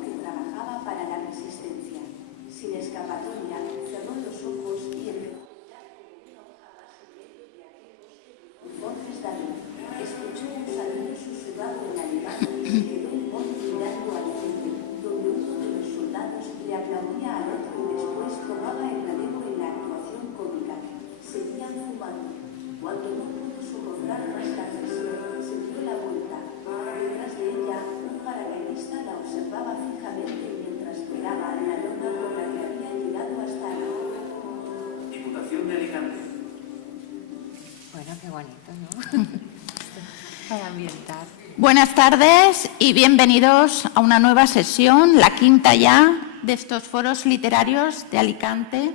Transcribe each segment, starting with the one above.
como que trabajaba para la resistencia. Sin escapatoria, cerró los ojos y empezó a mirar como una hoja más en medio de aquel bosque de Forces David. Escuchó un saludo susurrado en alemán y quedó inmóvil mirando al frente, donde uno de los soldados le aplaudía al otro y después tomaba el relevo en la actuación cómica. Seguían fumando. Cuando no pudo soportar más la presión, se dio la vuelta. Detrás de ella, un paracaidista la observaba fijamente mientras pegaba la lona por la que había llegado hasta la Diputación de Alicante. Bueno, qué bonito, ¿no? Para ambientar. Buenas tardes y bienvenidos a una nueva sesión, la quinta ya, de estos foros literarios de Alicante.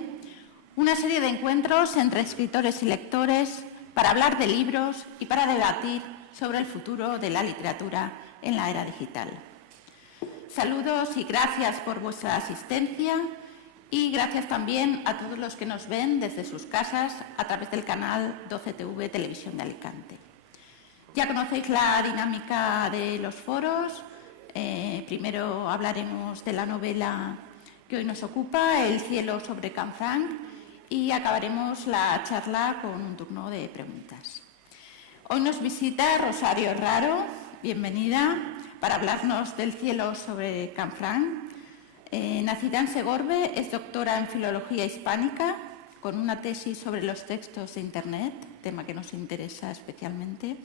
Una serie de encuentros entre escritores y lectores para hablar de libros y para debatir sobre el futuro de la literatura en la era digital. Saludos y gracias por vuestra asistencia y gracias también a todos los que nos ven desde sus casas a través del canal 12TV Televisión de Alicante. Ya conocéis la dinámica de los foros. Primero hablaremos de la novela que hoy nos ocupa, El cielo sobre Canfranc, y acabaremos la charla con un turno de preguntas. Hoy nos visita Rosario Raro, bienvenida, para hablarnos del cielo sobre Canfranc. Nacida en Segorbe, es doctora en Filología Hispánica, con una tesis sobre los textos de Internet, tema que nos interesa especialmente.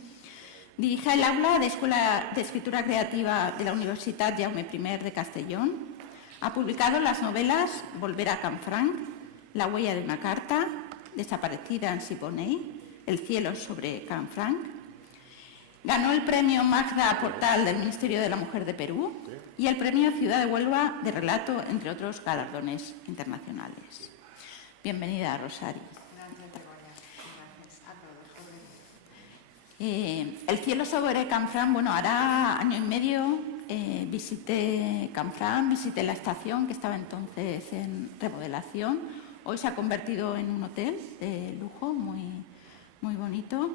Dirige el aula de Escuela de Escritura Creativa de la Universitat Jaume I de Castellón. Ha publicado las novelas Volver a Canfranc, La huella de una carta, Desaparecida en Siboney, El cielo sobre Canfranc. Ganó el premio Magda Portal del Ministerio de la Mujer de Perú y el premio Ciudad de Huelva de relato, entre otros galardones internacionales. Bienvenida, Rosario. El cielo sobre Canfranc, bueno, hará año y medio visité Canfranc, visité la estación que estaba entonces en remodelación. Hoy se ha convertido en un hotel de lujo muy bonito.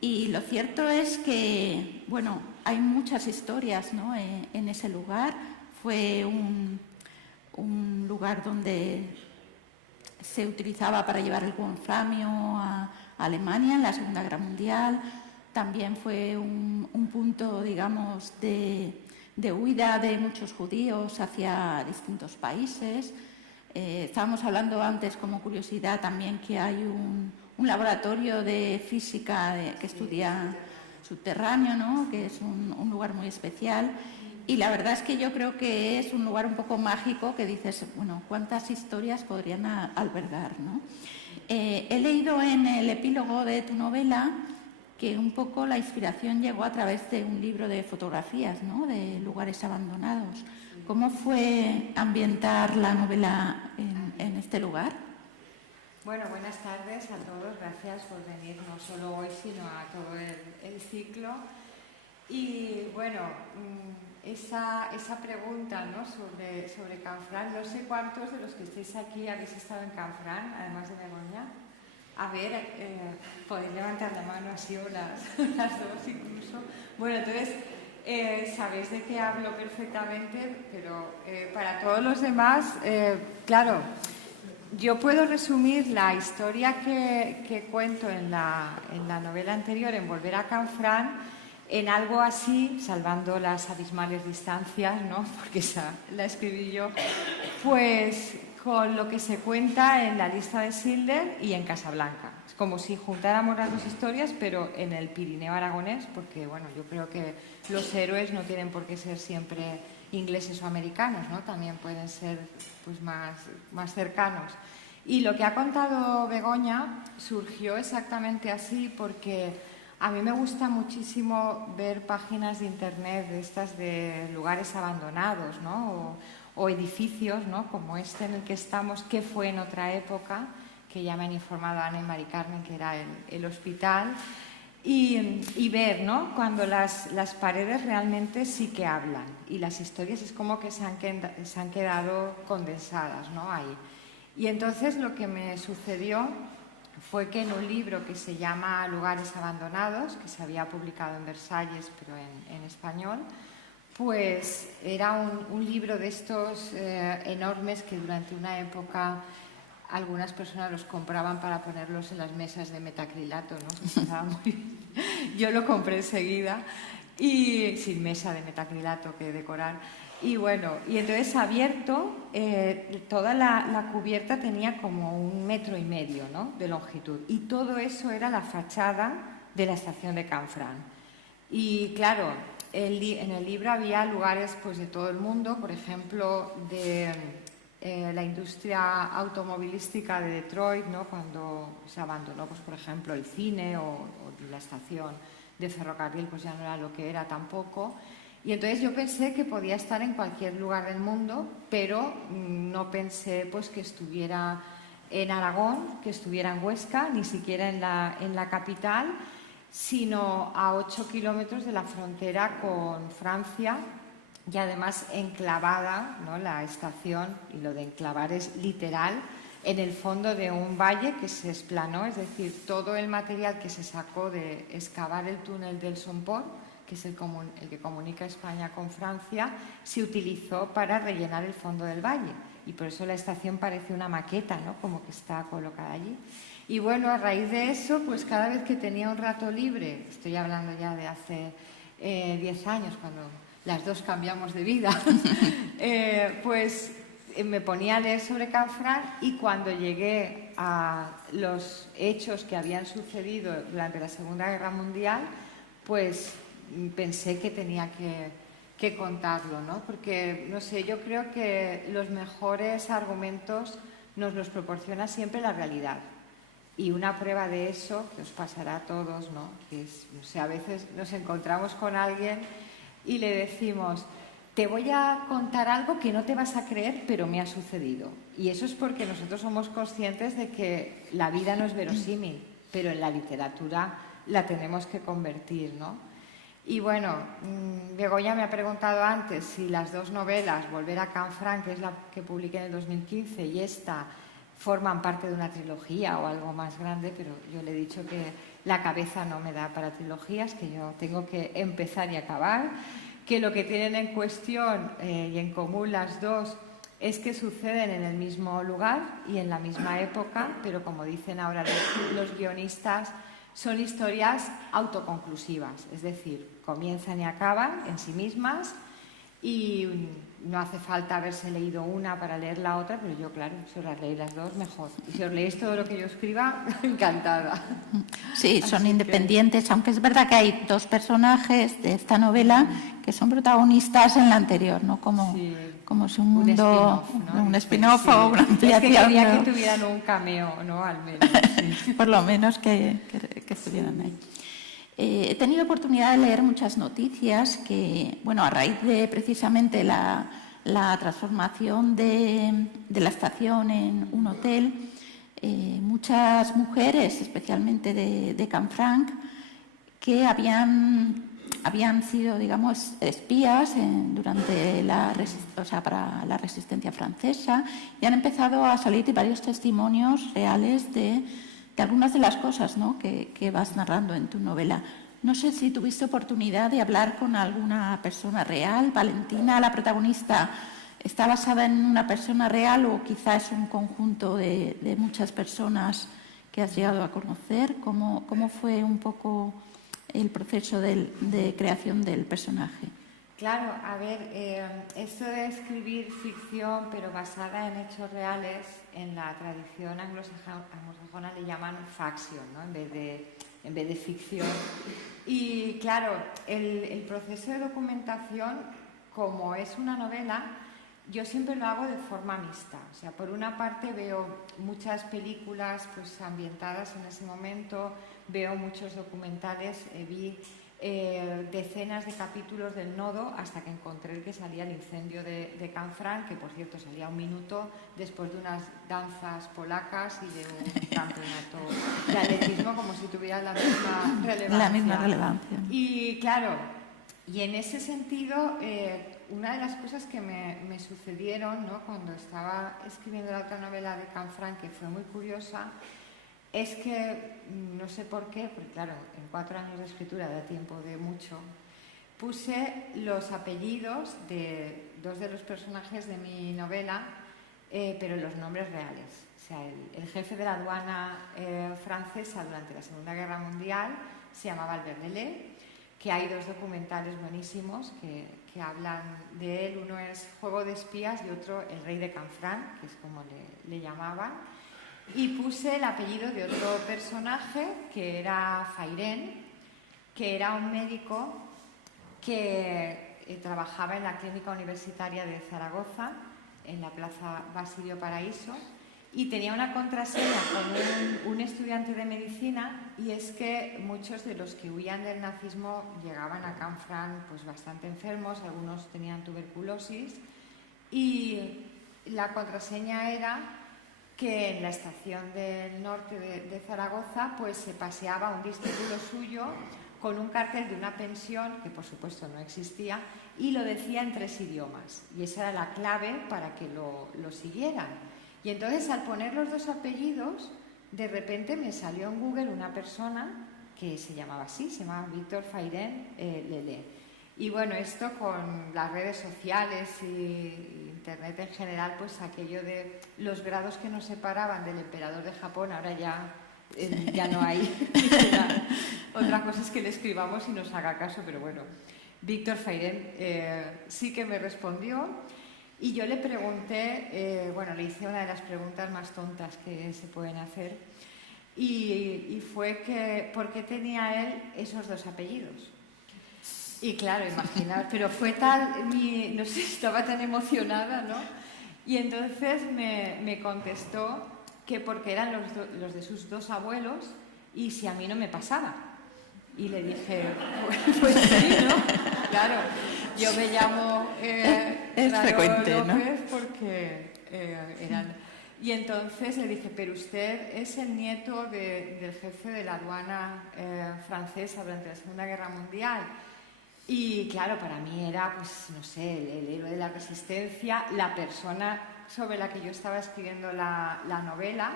Y lo cierto es que, bueno, hay muchas historias, ¿no?, en ese lugar. Fue un lugar donde se utilizaba para llevar el wolframio a Alemania en la Segunda Guerra Mundial. También fue un punto, digamos, de huida de muchos judíos hacia distintos países. Estábamos hablando antes, como curiosidad, también que hay un laboratorio de física que estudia subterráneo, ¿no?, que es un lugar muy especial. Y la verdad es que yo creo que es un lugar un poco mágico que dices, bueno, ¿cuántas historias podrían albergar, ¿no? He leído en el epílogo de tu novela que un poco la inspiración llegó a través de un libro de fotografías, ¿no?, de lugares abandonados. ¿Cómo fue ambientar la novela en este lugar? Bueno, buenas tardes a todos. Gracias por venir no solo hoy, sino a todo el ciclo. Y bueno, esa pregunta, ¿no?, sobre Canfranc, no sé cuántos de los que estéis aquí habéis estado en Canfranc, además de Begoña. A ver, podéis levantar la mano así o las dos incluso. Bueno, entonces sabéis de qué hablo perfectamente, pero para todos los demás, claro, yo puedo resumir la historia que cuento en la novela anterior, en Volver a Canfranc, en algo así, salvando las abismales distancias, ¿no?, porque esa la escribí yo, pues con lo que se cuenta en La lista de Schindler y en Casablanca. Es como si juntáramos las dos historias, pero en el Pirineo aragonés, porque bueno, yo creo que los héroes no tienen por qué ser siempre ingleses o americanos, ¿no? También pueden ser pues más cercanos. Y lo que ha contado Begoña surgió exactamente así porque a mí me gusta muchísimo ver páginas de internet de estas de lugares abandonados, ¿no?, o edificios, ¿no?, como este en el que estamos, que fue en otra época, que ya me han informado Ana y Mari Carmen, que era el hospital, y ver, ¿no?, cuando las paredes realmente sí que hablan y las historias es como que se han quedado condensadas, ¿no?, ahí. Y entonces lo que me sucedió fue que en un libro que se llama Lugares abandonados, que se había publicado en Versalles, pero en español, pues era un libro de estos enormes que durante una época algunas personas los compraban para ponerlos en las mesas de metacrilato, ¿no? Yo lo compré enseguida, y sin mesa de metacrilato que decorar. Y bueno, y entonces abierto, toda la cubierta tenía como 1,5 metros, ¿no?, de longitud. Y todo eso era la fachada de la estación de Canfranc. Y claro, en el libro había lugares pues de todo el mundo, por ejemplo, de la industria automovilística de Detroit, ¿no?, cuando se abandonó, pues, por ejemplo, el cine o la estación de ferrocarril, pues ya no era lo que era tampoco. Y entonces yo pensé que podía estar en cualquier lugar del mundo, pero no pensé pues que estuviera en Aragón, que estuviera en Huesca, ni siquiera en la capital, sino a 8 kilómetros de la frontera con Francia, y además enclavada, ¿no?, la estación, y lo de enclavar es literal, en el fondo de un valle que se esplanó, es decir, todo el material que se sacó de excavar el túnel del Somport, que es el que comunica España con Francia, se utilizó para rellenar el fondo del valle, y por eso la estación parece una maqueta, ¿no?, como que está colocada allí. Y bueno, a raíz de eso, pues cada vez que tenía un rato libre, estoy hablando ya de hace 10 años, cuando las dos cambiamos de vida, pues me ponía a leer sobre Canfranc, y cuando llegué a los hechos que habían sucedido durante la Segunda Guerra Mundial, pues pensé que tenía que contarlo, ¿no? Porque, no sé, yo creo que los mejores argumentos nos los proporciona siempre la realidad. Y una prueba de eso, que os pasará a todos, ¿no?, que es, o sea, a veces nos encontramos con alguien y le decimos: te voy a contar algo que no te vas a creer, pero me ha sucedido. Y eso es porque nosotros somos conscientes de que la vida no es verosímil, pero en la literatura la tenemos que convertir, ¿no? Y bueno, Begoña me ha preguntado antes si las dos novelas, Volver a Canfranc, que es la que publiqué en el 2015, y esta, forman parte de una trilogía o algo más grande, pero yo le he dicho que la cabeza no me da para trilogías, que yo tengo que empezar y acabar, que lo que tienen en cuestión y en común las dos es que suceden en el mismo lugar y en la misma época, pero como dicen ahora los guionistas, son historias autoconclusivas, es decir, comienzan y acaban en sí mismas, y no hace falta haberse leído una para leer la otra, pero yo, claro, si os las leéis las dos, mejor. Y si os leéis todo lo que yo escriba, encantada. Sí, son independientes, aunque es verdad que hay dos personajes de esta novela que son protagonistas en la anterior, ¿no? Como si un mundo, un spin-off, ¿no? O una ampliación. Es que quería que tuvieran un cameo, ¿no?, al menos. Sí. Por lo menos que estuvieran ahí. He tenido oportunidad de leer muchas noticias que, bueno, a raíz de precisamente la transformación de la estación en un hotel, muchas mujeres, especialmente de Canfranc, que habían sido, digamos, espías para la resistencia francesa, y han empezado a salir varios testimonios reales de algunas de las cosas, ¿no?, que vas narrando en tu novela. No sé si tuviste oportunidad de hablar con alguna persona real. Valentina, la protagonista, ¿está basada en una persona real o quizá es un conjunto de muchas personas que has llegado a conocer? ¿Cómo fue un poco el proceso de creación del personaje? Claro, a ver, esto de escribir ficción pero basada en hechos reales, en la tradición anglosajona le llaman faction, ¿no?, en vez de ficción. Y claro, el proceso de documentación, como es una novela, yo siempre lo hago de forma mixta. O sea, por una parte veo muchas películas pues ambientadas en ese momento, veo muchos documentales, vi decenas de capítulos del Nodo hasta que encontré que salía el incendio de Canfranc, que por cierto salía 1 minuto después de unas danzas polacas y de un campeonato de atletismo, como si tuviera la misma relevancia. Y claro, y en ese sentido, una de las cosas que me sucedieron, ¿no?, cuando estaba escribiendo la otra novela de Canfranc, que fue muy curiosa, es que, no sé por qué, porque claro, en 4 años de escritura da tiempo de mucho, puse los apellidos de dos de los personajes de mi novela, pero los nombres reales. O sea, el jefe de la aduana francesa durante la Segunda Guerra Mundial se llamaba Albert Lelée, que hay dos documentales buenísimos que hablan de él. Uno es Juego de espías y otro El rey de Canfranc, que es como le llamaban. Y puse el apellido de otro personaje, que era Fairen, que era un médico que trabajaba en la Clínica Universitaria de Zaragoza, en la Plaza Basilio Paraíso, y tenía una contraseña con un estudiante de medicina, y es que muchos de los que huían del nazismo llegaban a Canfranc pues bastante enfermos, algunos tenían tuberculosis, y la contraseña era que en la estación del norte de Zaragoza pues se paseaba un discípulo suyo con un cartel de una pensión, que por supuesto no existía, y lo decía en 3 idiomas, y esa era la clave para que lo siguieran. Y entonces, al poner los 2 apellidos, de repente me salió en Google una persona que se llamaba así, se llamaba Víctor Fairen Lelée. Y bueno, esto con las redes sociales y internet en general, pues aquello de los grados que nos separaban del emperador de Japón, ahora ya no hay. Otra cosa es que le escribamos y nos haga caso, pero bueno, Víctor Fairen sí que me respondió. Y yo le pregunté, le hice una de las preguntas más tontas que se pueden hacer, y fue que ¿por qué tenía él esos 2 apellidos? Y claro, imaginar, pero fue tal, no sé, estaba tan emocionada, ¿no? Y entonces me contestó que porque eran los de sus 2 abuelos y si a mí no me pasaba. Y le dije, pues sí, ¿no? Claro, yo me llamo es frecuente, López, ¿no? porque eran... Y entonces le dije, pero usted es el nieto del jefe de la aduana francesa durante la Segunda Guerra Mundial. Y claro, para mí era, pues no sé, el héroe de la resistencia, la persona sobre la que yo estaba escribiendo la novela,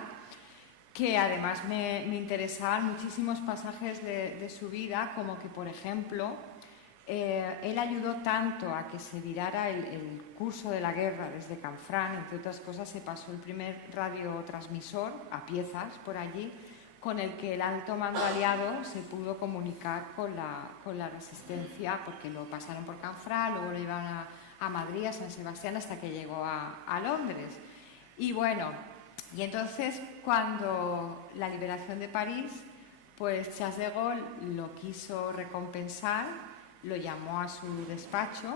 que además me interesaban muchísimos pasajes de su vida, como que, por ejemplo, él ayudó tanto a que se virara el curso de la guerra desde Canfranc, entre otras cosas, se pasó el primer radiotransmisor a piezas por allí, con el que el alto mando aliado se pudo comunicar con la resistencia, porque lo pasaron por Canfranc, luego lo llevaron a Madrid, a San Sebastián, hasta que llegó a Londres. Y bueno, y entonces cuando la liberación de París, pues Charles de Gaulle lo quiso recompensar, lo llamó a su despacho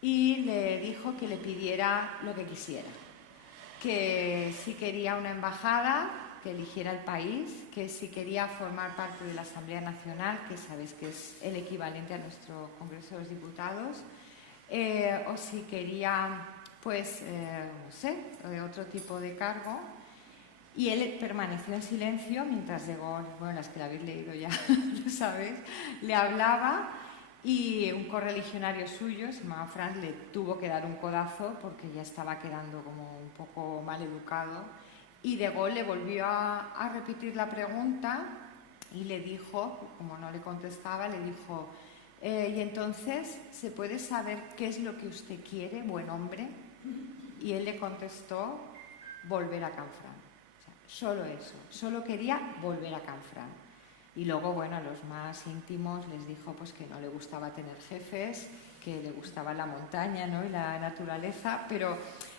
y le dijo que le pidiera lo que quisiera, que si quería una embajada, que eligiera el país, que si quería formar parte de la Asamblea Nacional, que sabéis que es el equivalente a nuestro Congreso de los Diputados, o si quería, pues, no sé, otro tipo de cargo. Y él permaneció en silencio mientras De Gaulle, bueno, las que la habéis leído ya lo sabéis, le hablaba, y un correligionario suyo, se llamaba Franz, le tuvo que dar un codazo porque ya estaba quedando como un poco mal educado. Y De Gaulle le volvió a repetir la pregunta y le dijo, como no le contestaba, le dijo, y entonces, ¿se puede saber qué es lo que usted quiere, buen hombre? Y él le contestó, volver a Canfranc. O sea, solo eso, solo quería volver a Canfranc. Y luego, bueno, a los más íntimos les dijo pues que no le gustaba tener jefes, que le gustaba la montaña, ¿no?, y la naturaleza, pero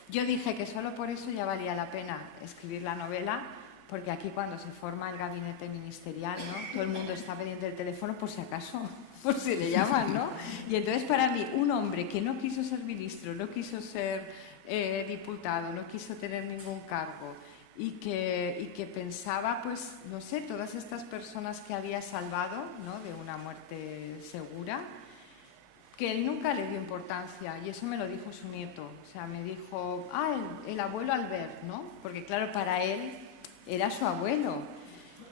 yo dije que solo por eso ya valía la pena escribir la novela, porque aquí cuando se forma el gabinete ministerial, ¿no?, todo el mundo está pendiente del teléfono por si acaso, por si le llaman, ¿no? Y entonces para mí, un hombre que no quiso ser ministro, no quiso ser diputado, no quiso tener ningún cargo, y que pensaba, pues, no sé, todas estas personas que había salvado, ¿no?, de una muerte segura, que él nunca le dio importancia, y eso me lo dijo su nieto. O sea, me dijo, el abuelo Albert, ¿no? Porque claro, para él era su abuelo.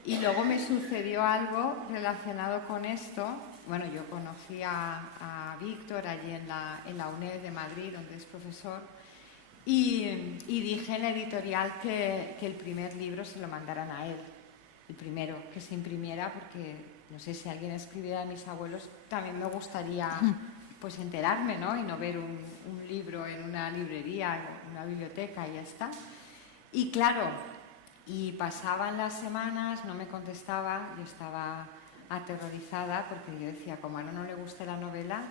Y luego me sucedió algo relacionado con esto. Bueno, yo conocí a Víctor allí en la UNED de Madrid, donde es profesor, y dije en la editorial que el primer libro se lo mandaran a él, el primero, que se imprimiera, porque no sé, si alguien escribiera de mis abuelos, también me gustaría pues enterarme, ¿no? Y no ver un libro en una librería, en una biblioteca y ya está. Y claro, y pasaban las semanas, no me contestaba, yo estaba aterrorizada porque yo decía, como a no le gusta la novela,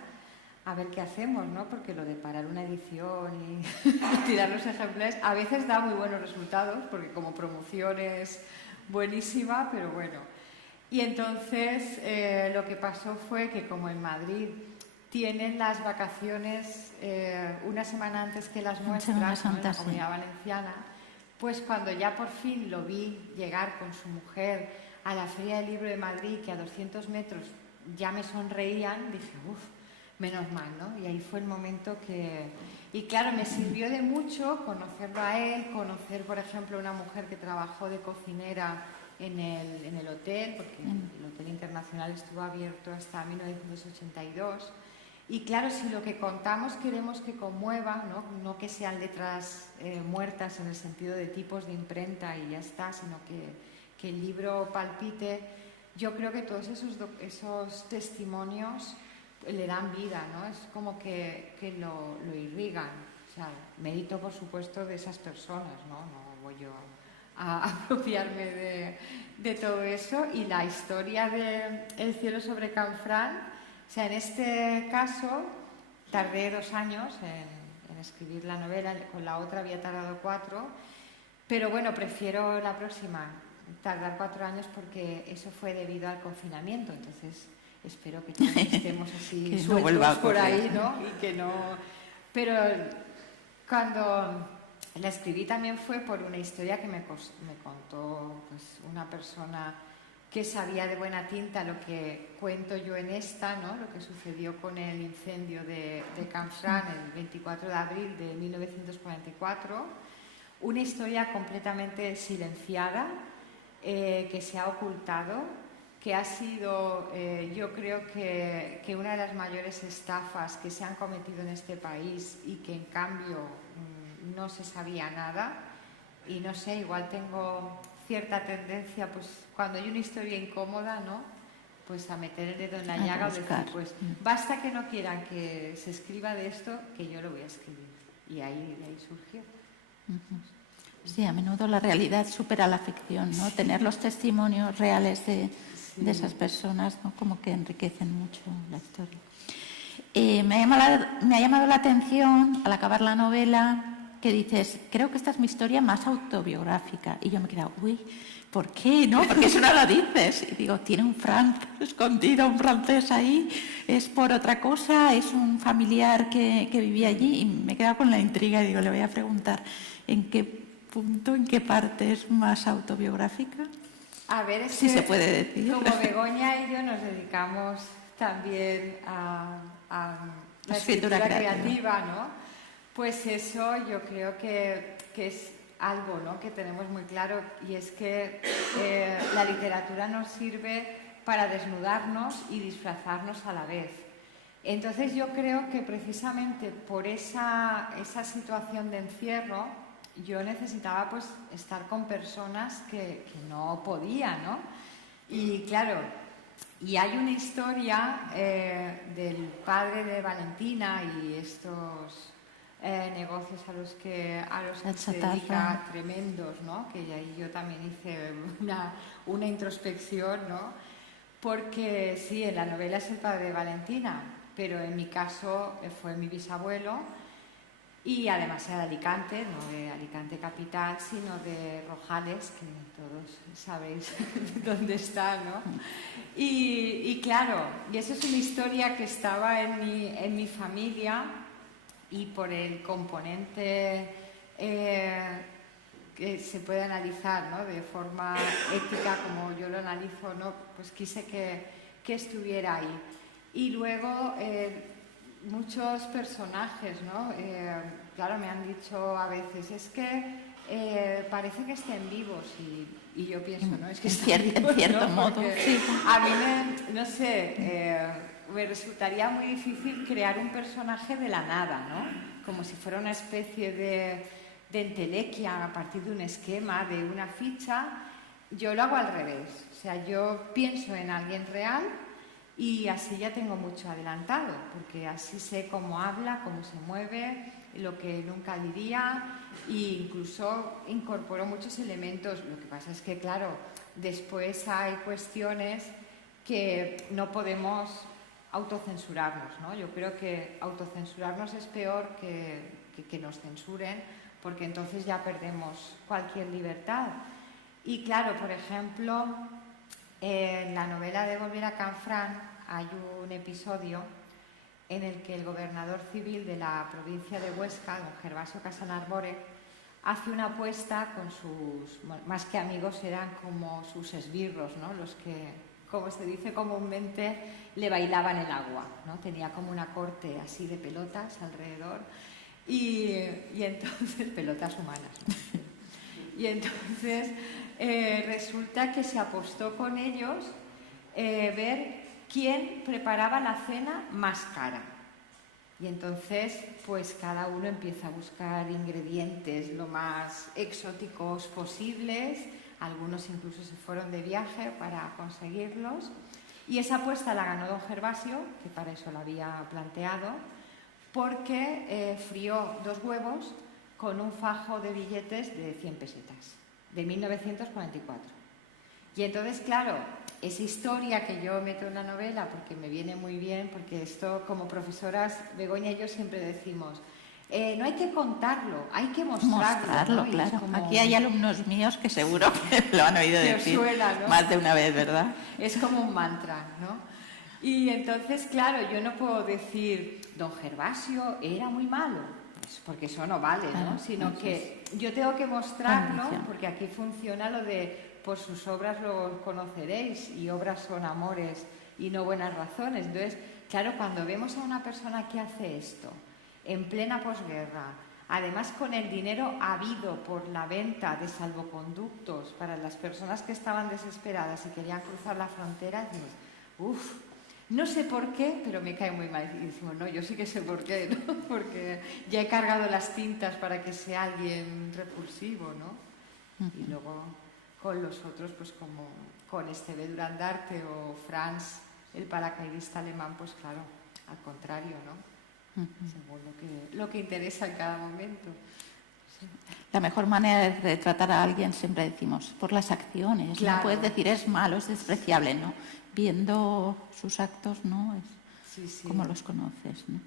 a ver qué hacemos, ¿no? Porque lo de parar una edición y tirar los ejemplares a veces da muy buenos resultados, porque como promoción es buenísima, pero bueno. Y entonces lo que pasó fue que como en Madrid tienen las vacaciones una semana antes que las nuestras, ¿no? En la Comunidad Valenciana, pues cuando ya por fin lo vi llegar con su mujer a la Feria del Libro de Madrid, que a 200 metros ya me sonreían, dije, uff, menos mal, ¿no? Y ahí fue el momento que... Y claro, me sirvió de mucho conocerlo a él, conocer, por ejemplo, una mujer que trabajó de cocinera en el hotel, porque el Hotel Internacional estuvo abierto hasta 1982. Y claro, si lo que contamos queremos que conmueva, no que sean letras muertas en el sentido de tipos de imprenta y ya está, sino que el libro palpite, yo creo que todos esos testimonios le dan vida, ¿no? Es como que lo irrigan. O sea, mérito, por supuesto, de esas personas, ¿no? No voy yo a apropiarme de todo eso. Y la historia de El cielo sobre Canfranc, o sea, en este caso tardé 2 años en escribir la novela, con la otra había tardado 4, pero bueno, prefiero la próxima tardar 4 años porque eso fue debido al confinamiento, entonces espero que todos estemos así que sueltos no por ahí, ¿no? Y que no... Pero cuando la escribí también fue por una historia que me contó pues, una persona que sabía de buena tinta lo que cuento yo en esta, ¿no? Lo que sucedió con el incendio de Canfranc el 24 de abril de 1944, una historia completamente silenciada, que se ha ocultado, que ha sido, yo creo que una de las mayores estafas que se han cometido en este país y que en cambio no se sabía nada. Y no sé, igual tengo cierta tendencia, pues cuando hay una historia incómoda, ¿no? Pues a meter el dedo en la llaga o decir, pues basta que no quieran que se escriba de esto, que yo lo voy a escribir. Y ahí surgió. Sí, a menudo la realidad supera la ficción, ¿no? Tener los testimonios reales de esas personas, ¿no? Como que enriquecen mucho la historia. Me ha llamado la atención al acabar la novela que dices, creo que esta es mi historia más autobiográfica. Y yo me he quedado, uy, ¿por qué? ¿No? Porque eso no lo dices. Y digo, tiene un Frank escondido, un francés ahí, es por otra cosa, es un familiar que vivía allí. Y me he quedado con la intriga y digo, le voy a preguntar en qué punto, en qué parte es más autobiográfica. A ver, es si que, se puede decir. Como Begoña y yo nos dedicamos también a la escritura creativa, ¿no? Pues eso yo creo que es algo, ¿no? Que tenemos muy claro, y es que la literatura nos sirve para desnudarnos y disfrazarnos a la vez. Entonces yo creo que precisamente por esa situación de encierro yo necesitaba pues estar con personas que no podía, ¿no? Y claro, y hay una historia del padre de Valentina y estos negocios a los que se dedica, tremendos, ¿no? Que ahí yo también hice una introspección, ¿no? Porque sí, en la novela es el padre de Valentina, pero en mi caso fue mi bisabuelo, y además era de Alicante, no de Alicante capital, sino de Rojales, que todos sabéis dónde está, ¿no? Y claro, y esa es una historia que estaba en mi familia, y por el componente que se puede analizar, ¿no? De forma ética, como yo lo analizo, ¿no? Pues quise que estuviera ahí. Y luego muchos personajes, ¿no? Claro, me han dicho a veces, es que parece que estén vivos, y yo pienso, ¿no? Es que están vivos, en cierto ¿no? modo, sí. A mí no sé, me resultaría muy difícil crear un personaje de la nada, ¿no? Como si fuera una especie de entelequia a partir de un esquema, de una ficha. yo lo hago al revés. O sea, yo pienso en alguien real y así ya tengo mucho adelantado, porque así sé cómo habla, cómo se mueve, lo que nunca diría, e incluso incorporo muchos elementos. Lo que pasa es que, claro, después hay cuestiones que no podemos autocensurarnos, ¿no? Yo creo que autocensurarnos es peor que nos censuren, porque entonces ya perdemos cualquier libertad. Y claro, por ejemplo, en la novela de Volver a Canfrán hay un episodio en el que el gobernador civil de la provincia de Huesca, don Gervasio Casanarbore, hace una apuesta con sus, más que amigos, eran como sus esbirros, ¿no? Los que, como se dice comúnmente, le bailaban el agua, ¿no? Tenía como una corte así de pelotas alrededor y entonces, pelotas humanas, ¿no? Y entonces resulta que se apostó con ellos ver quién preparaba la cena más cara. Y entonces, pues cada uno empieza a buscar ingredientes lo más exóticos posibles, algunos incluso se fueron de viaje para conseguirlos. Y esa apuesta la ganó don Gervasio, que para eso la había planteado, porque frió 2 huevos con un fajo de billetes de 100 pesetas, de 1944. Y entonces, claro, esa historia que yo meto en la novela, porque me viene muy bien, porque esto como profesoras, Begoña y yo siempre decimos, no hay que contarlo, hay que mostrarlo, ¿no? Claro. Como... Aquí hay alumnos míos que seguro que lo han oído decir suena, ¿no? Más de una vez, ¿verdad? Es como un mantra, ¿no? Y entonces, claro, yo no puedo decir, don Gervasio era muy malo, pues porque eso no vale, ¿no? Sino que yo tengo que mostrarlo, porque aquí funciona lo de por sus obras lo conoceréis, y obras son amores y no buenas razones. Entonces, claro, cuando vemos a una persona que hace esto en plena posguerra, además con el dinero habido por la venta de salvoconductos para las personas que estaban desesperadas y querían cruzar la frontera, decimos, uff, no sé por qué, pero me cae muy mal. Y decimos, no, yo sí que sé por qué, ¿no? Porque ya he cargado las tintas para que sea alguien repulsivo, ¿no? Y luego con los otros, pues como con Esteve Durandarte o Franz, el paracaidista alemán, pues claro, al contrario, ¿no? Según lo que interesa en cada momento. Sí. La mejor manera de tratar a alguien, siempre decimos, por las acciones. Claro. No puedes decir es malo, es despreciable, ¿no? Viendo sus actos, ¿no? Es Sí. como los conoces, ¿no?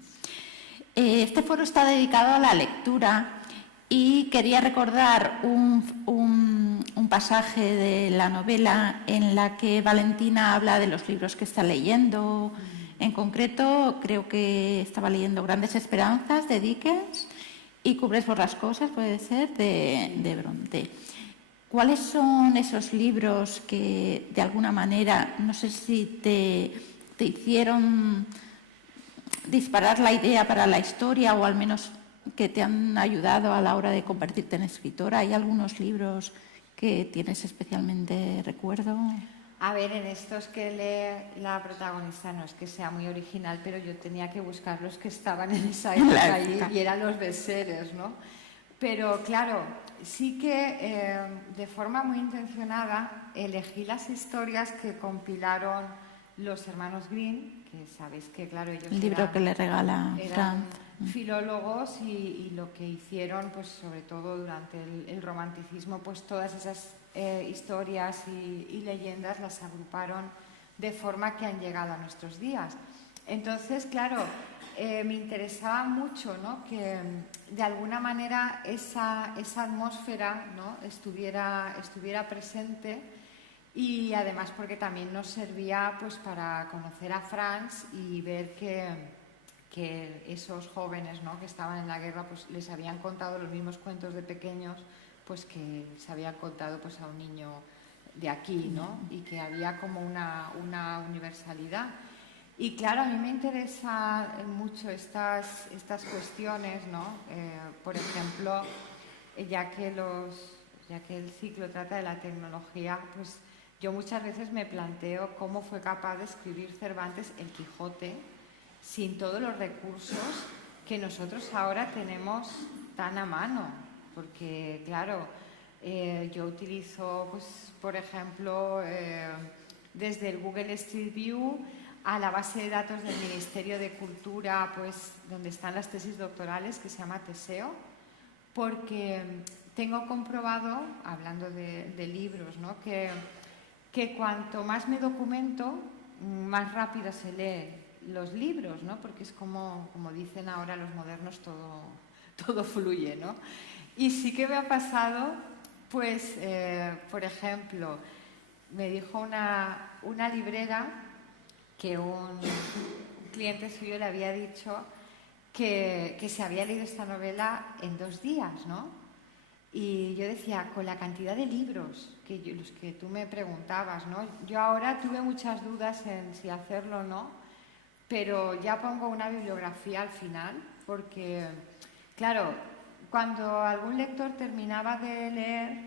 Este foro está dedicado a la lectura y quería recordar un pasaje de la novela en la que Valentina habla de los libros que está leyendo. En concreto, creo que estaba leyendo Grandes Esperanzas de Dickens y Cubres borrascosas, puede ser, de Bronte. ¿Cuáles son esos libros que, de alguna manera, no sé si te hicieron disparar la idea para la historia o al menos que te han ayudado a la hora de convertirte en escritora? ¿Hay algunos libros que tienes especialmente recuerdo? A ver, en estos que lee la protagonista no es que sea muy original, pero yo tenía que buscar los que estaban en esa época y eran los bestsellers, ¿no? Pero claro, sí que de forma muy intencionada elegí las historias que compilaron los hermanos Grimm, que sabéis que, claro, ellos el libro que le regala eran Franz. Filólogos y lo que hicieron, pues sobre todo durante el romanticismo, pues todas esas historias y leyendas las agruparon de forma que han llegado a nuestros días. Entonces, claro, me interesaba mucho, ¿no?, que de alguna manera esa atmósfera, ¿no?, estuviera presente, y además porque también nos servía pues para conocer a Franz y ver que esos jóvenes, ¿no?, que estaban en la guerra, pues les habían contado los mismos cuentos de pequeños pues que se habían contado pues a un niño de aquí, ¿no?, y que había como una universalidad. Y claro, a mí me interesan mucho estas cuestiones, ¿no? Por ejemplo, ya que el ciclo trata de la tecnología, pues yo muchas veces me planteo cómo fue capaz de escribir Cervantes El Quijote sin todos los recursos que nosotros ahora tenemos tan a mano. Porque, claro, Yo utilizo, pues, por ejemplo, desde el Google Street View a la base de datos del Ministerio de Cultura, pues, donde están las tesis doctorales, que se llama Teseo, porque tengo comprobado, hablando de libros, ¿no?, que cuanto más me documento, más rápido se lee los libros, ¿no?, porque es como dicen ahora los modernos, todo fluye, ¿no? Y sí que me ha pasado, pues, por ejemplo, me dijo una librera que un cliente suyo le había dicho que se había leído esta novela en 2 días, ¿no? Y yo decía, con la cantidad de libros los que tú me preguntabas, ¿no? Yo ahora tuve muchas dudas en si hacerlo o no, pero ya pongo una bibliografía al final, porque, claro, cuando algún lector terminaba de leer,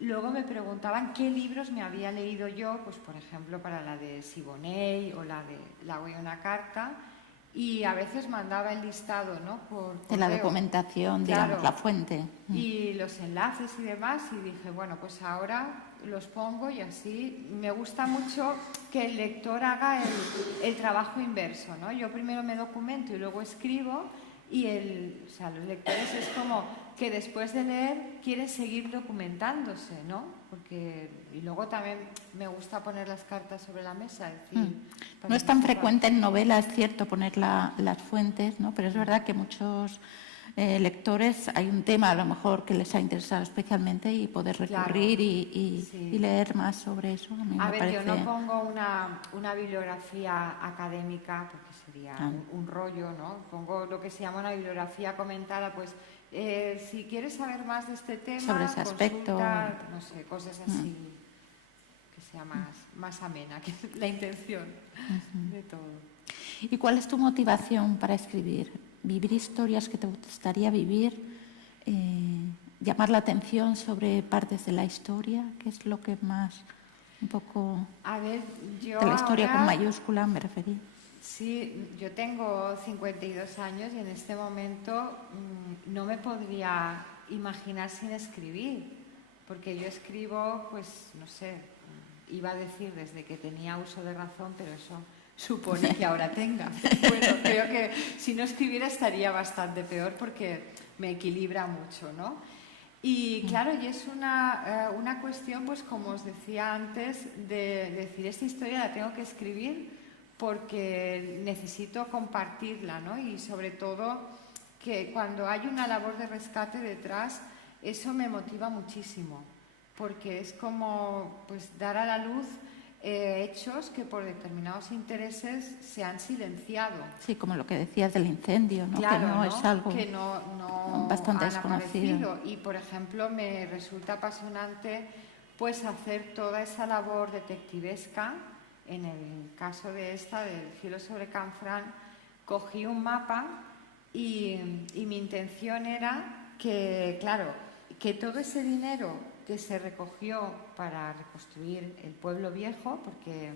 luego me preguntaban qué libros me había leído yo, pues por ejemplo para la de Siboney o la de La Buena Carta, y a veces mandaba el listado, ¿no?, por correo. De la documentación, claro, digamos, la fuente. Y los enlaces y demás, y dije, bueno, pues ahora los pongo y así. Me gusta mucho que el lector haga el trabajo inverso, ¿no? Yo primero me documento y luego escribo, y los lectores es como que después de leer quieren seguir documentándose, ¿no? Y luego también me gusta poner las cartas sobre la mesa. Decir, no es tan frecuente en novela, es cierto, poner las fuentes, ¿no? Pero es verdad que muchos lectores, hay un tema a lo mejor que les ha interesado especialmente y poder recurrir, claro, y leer más sobre eso. A ver, yo no pongo una bibliografía académica porque sería un rollo, ¿no? Pongo lo que se llama una bibliografía comentada, pues si quieres saber más de este tema, sobre ese aspecto, no sé, cosas así, que sea más amena, que es la intención de todo. ¿Y cuál es tu motivación para escribir? ¿Vivir historias que te gustaría vivir? ¿Llamar la atención sobre partes de la historia? ¿Qué es lo que más, un poco, a ver, yo de la historia ahora, con mayúscula me referí? Sí, yo tengo 52 años y en este momento no me podría imaginar sin escribir, porque yo escribo, pues, no sé, iba a decir desde que tenía uso de razón, pero eso supone que ahora tenga. Bueno, creo que si no escribiera estaría bastante peor porque me equilibra mucho, ¿no? Y claro, y es una cuestión, pues como os decía antes, de decir, esta historia la tengo que escribir porque necesito compartirla, ¿no? Y sobre todo que cuando hay una labor de rescate detrás, eso me motiva muchísimo, porque es como, pues, dar a la luz hechos que por determinados intereses se han silenciado. Sí, como lo que decías del incendio, ¿no? Claro, que no es algo que no bastante han desconocido. aparecido. Y, por ejemplo, me resulta apasionante, pues, hacer toda esa labor detectivesca. En el caso de del cielo sobre Canfranc, cogí un mapa y mi intención era que, claro, que todo ese dinero que se recogió para reconstruir el pueblo viejo, porque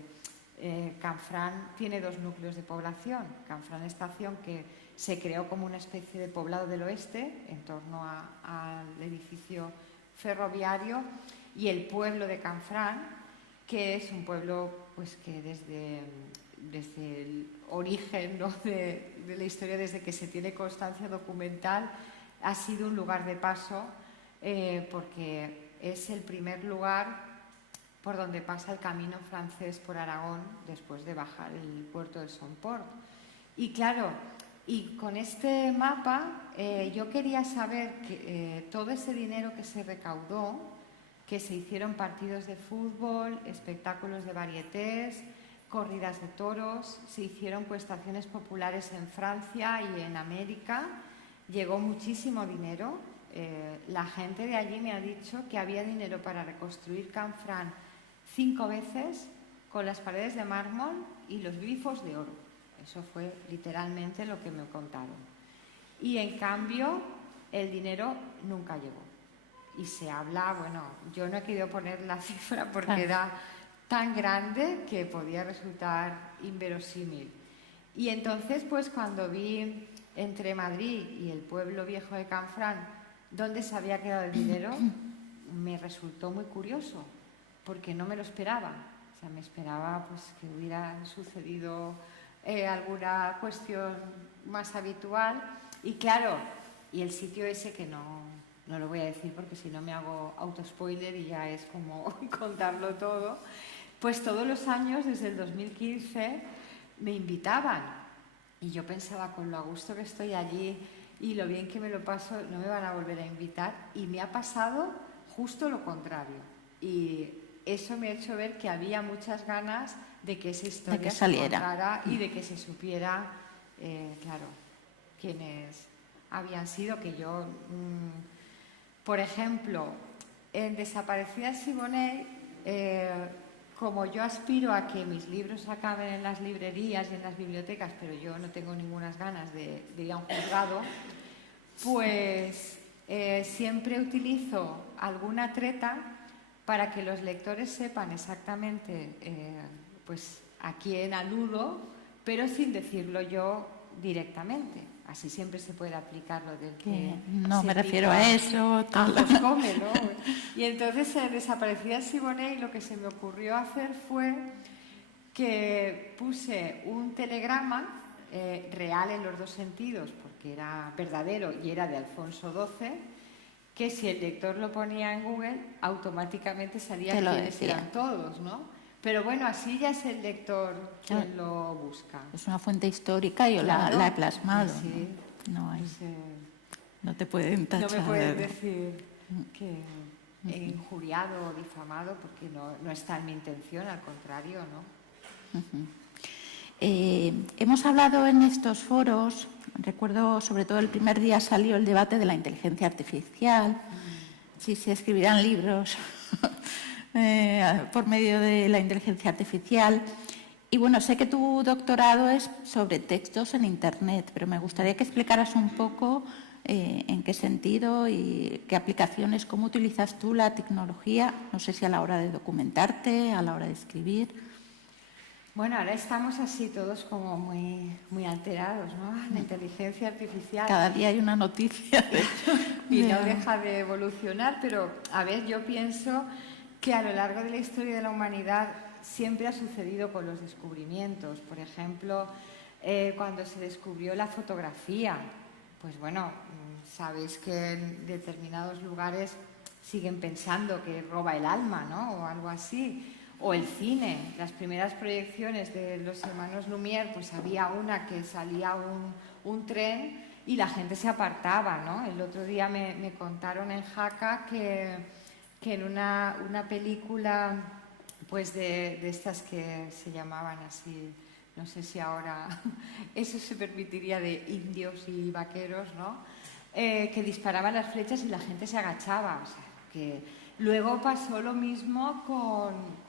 Canfranc tiene 2 núcleos de población. Canfranc Estación, que se creó como una especie de poblado del oeste en torno al edificio ferroviario, y el pueblo de Canfranc, que es un pueblo, pues, que desde el origen, ¿no?, de la historia, desde que se tiene constancia documental, ha sido un lugar de paso, porque es el primer lugar por donde pasa el camino francés por Aragón después de bajar el puerto de Somport. Y claro, y con este mapa yo quería saber que todo ese dinero que se recaudó, que se hicieron partidos de fútbol, espectáculos de varietés, corridas de toros, se hicieron puestaciones populares en Francia y en América, llegó muchísimo dinero. La gente de allí me ha dicho que había dinero para reconstruir Canfranc 5 veces con las paredes de mármol y los glifos de oro. Eso fue literalmente lo que me contaron. Y en cambio, el dinero nunca llegó. Y se habla, bueno, yo no he querido poner la cifra porque era tan grande que podía resultar inverosímil. Y entonces, pues cuando vi entre Madrid y el pueblo viejo de Canfranc dónde se había quedado el dinero, me resultó muy curioso, porque no me lo esperaba. O sea, me esperaba pues, que hubiera sucedido alguna cuestión más habitual. Y claro, y el sitio ese que no lo voy a decir porque si no me hago autospoiler y ya es como contarlo todo, pues todos los años, desde el 2015, me invitaban. Y yo pensaba, con lo a gusto que estoy allí y lo bien que me lo paso, no me van a volver a invitar. Y me ha pasado justo lo contrario. Y eso me ha hecho ver que había muchas ganas de que esa historia se contara y de que se supiera, claro, quiénes habían sido. Que yo, por ejemplo, en Desaparecida Siboney, como yo aspiro a que mis libros acaben en las librerías y en las bibliotecas, pero yo no tengo ninguna ganas de ir a un juzgado, pues siempre utilizo alguna treta para que los lectores sepan exactamente pues, a quién aludo, pero sin decirlo yo directamente. Así siempre se puede aplicar lo del que no me refiero a eso. Pues come, ¿no? Y entonces en Desaparecida Siboney lo que se me ocurrió hacer fue que puse un telegrama real en los dos sentidos, porque era verdadero y era de Alfonso XII, que si el lector lo ponía en Google, automáticamente salía quiénes eran todos, ¿no? Pero bueno, así ya es el lector quien lo busca. Es una fuente histórica y yo la he plasmado. Sí, ¿no? No te pueden tachar. No me pueden decir que he injuriado o difamado, porque no está en mi intención, al contrario, ¿no? Hemos hablado en estos foros, recuerdo sobre todo el primer día salió el debate de la inteligencia artificial, si se escribirán libros por medio de la inteligencia artificial. Y bueno, sé que tu doctorado es sobre textos en Internet, pero me gustaría que explicaras un poco en qué sentido y qué aplicaciones, cómo utilizas tú la tecnología, no sé si a la hora de documentarte, a la hora de escribir. Bueno, ahora estamos así todos como muy alterados, ¿no? La inteligencia artificial. Cada día hay una noticia. Y no deja de evolucionar, pero a ver, yo pienso que a lo largo de la historia de la humanidad siempre ha sucedido con los descubrimientos. Por ejemplo, cuando se descubrió la fotografía, pues bueno, sabéis que en determinados lugares siguen pensando que roba el alma, ¿no? O algo así. O el cine, las primeras proyecciones de los hermanos Lumière, pues había una que salía un tren y la gente se apartaba, ¿no? El otro día me contaron en Jaca que en una película pues de estas que se llamaban así, no sé si ahora eso se permitiría, de indios y vaqueros, ¿no? Que disparaban las flechas y la gente se agachaba. O sea, que luego pasó lo mismo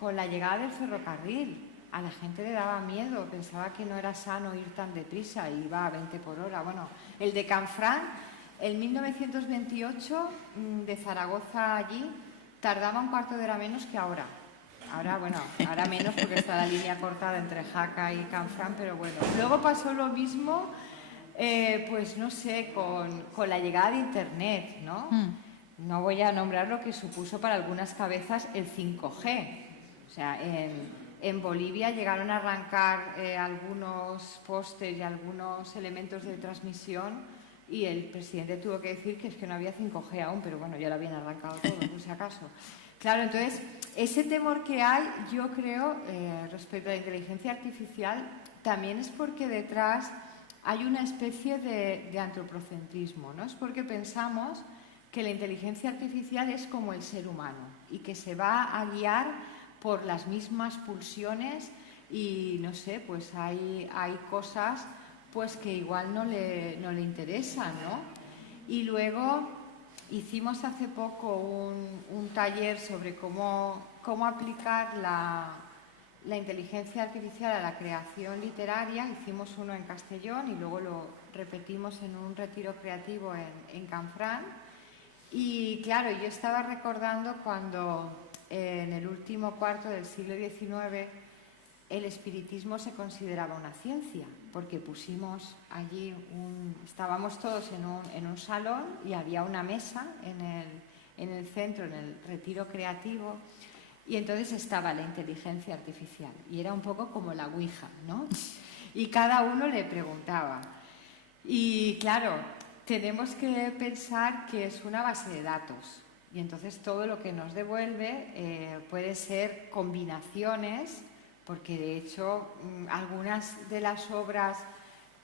con la llegada del ferrocarril. A la gente le daba miedo, pensaba que no era sano ir tan deprisa y iba a 20 por hora. Bueno, el de Canfranc, en 1928, de Zaragoza allí, tardaba un cuarto de hora menos que ahora. Ahora, bueno, ahora menos porque está la línea cortada entre Jaca y Canfranc, pero bueno. Luego pasó lo mismo, pues no sé, con la llegada de Internet, ¿no? No voy a nombrar lo que supuso para algunas cabezas el 5G. O sea, en Bolivia llegaron a arrancar algunos postes y algunos elementos de transmisión y el presidente tuvo que decir que es que no había 5G aún, pero bueno, ya lo habían arrancado todo, por si acaso. Claro, entonces, ese temor que hay, yo creo, respecto a la inteligencia artificial, también es porque detrás hay una especie de antropocentrismo, ¿no? Es porque pensamos que la inteligencia artificial es como el ser humano y que se va a guiar por las mismas pulsiones y, no sé, pues hay cosas pues que igual no le interesan, ¿no? Y luego hicimos hace poco un taller sobre cómo aplicar la inteligencia artificial a la creación literaria. Hicimos uno en Castellón y luego lo repetimos en un retiro creativo en Canfranc. Y claro, yo estaba recordando cuando en el último cuarto del siglo XIX el espiritismo se consideraba una ciencia, porque pusimos allí estábamos todos en un salón y había una mesa en el centro, en el retiro creativo, y entonces estaba la inteligencia artificial, y era un poco como la Ouija, ¿no? Y cada uno le preguntaba. Y claro, tenemos que pensar que es una base de datos, y entonces todo lo que nos devuelve puede ser combinaciones, porque de hecho algunas de las obras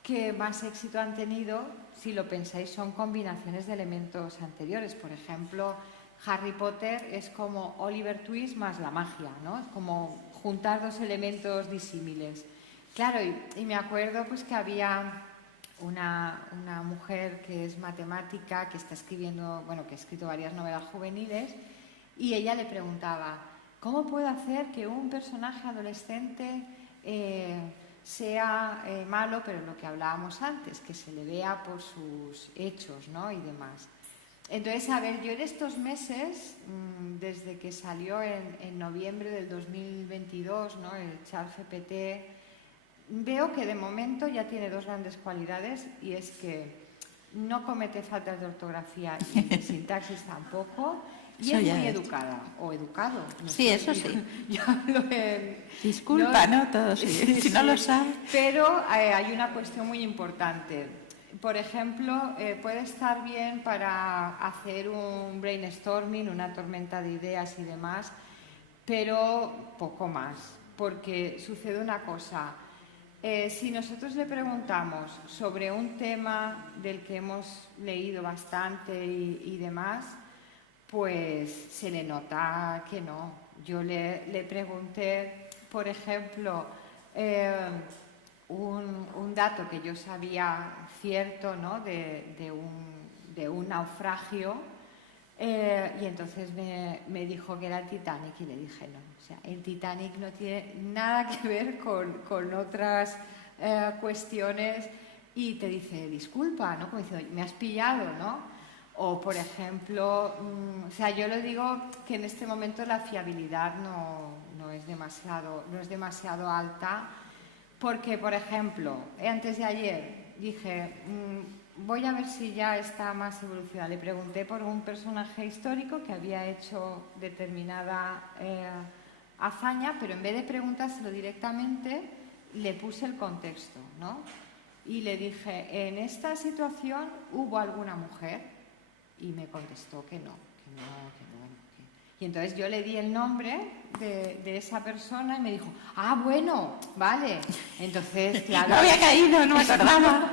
que más éxito han tenido, si lo pensáis, son combinaciones de elementos anteriores. Por ejemplo, Harry Potter es como Oliver Twist más la magia, ¿no? Es como juntar dos elementos disímiles. Claro, y me acuerdo pues que había una mujer que es matemática, que está escribiendo, bueno, que ha escrito varias novelas juveniles, y ella le preguntaba, ¿cómo puedo hacer que un personaje adolescente sea malo, pero lo que hablábamos antes, que se le vea por sus hechos, ¿no? Y demás. Entonces, a ver, yo en estos meses, desde que salió en noviembre del 2022, ¿no? El ChatGPT, veo que de momento ya tiene dos grandes cualidades, y es que no comete faltas de ortografía y de sintaxis tampoco, y eso es muy educada, o educado. No sí, sé, eso sí. Yo hablo Disculpa, ¿no? Todo sí, si no lo sabes. Pero hay una cuestión muy importante. Por ejemplo, puede estar bien para hacer un brainstorming, una tormenta de ideas y demás, pero poco más, porque sucede una cosa. Si nosotros le preguntamos sobre un tema del que hemos leído bastante y demás, pues se le nota que no. Yo le pregunté, por ejemplo, un dato que yo sabía cierto, ¿no? de un naufragio, y entonces me dijo que era el Titanic, y le dije no. O sea, el Titanic no tiene nada que ver con otras cuestiones, y te dice, disculpa, ¿no? Como diciendo, me has pillado, ¿no? O, por ejemplo, o sea, yo le digo que en este momento la fiabilidad no es demasiado alta, porque, por ejemplo, antes de ayer dije, voy a ver si ya está más evolucionada. Le pregunté por un personaje histórico que había hecho determinada hazaña, pero en vez de preguntárselo directamente, le puse el contexto, ¿no? Y le dije, ¿en esta situación hubo alguna mujer? Y me contestó que no. Y entonces yo le di el nombre de esa persona y me dijo, bueno, vale. Entonces, claro... No había caído, no me acordaba.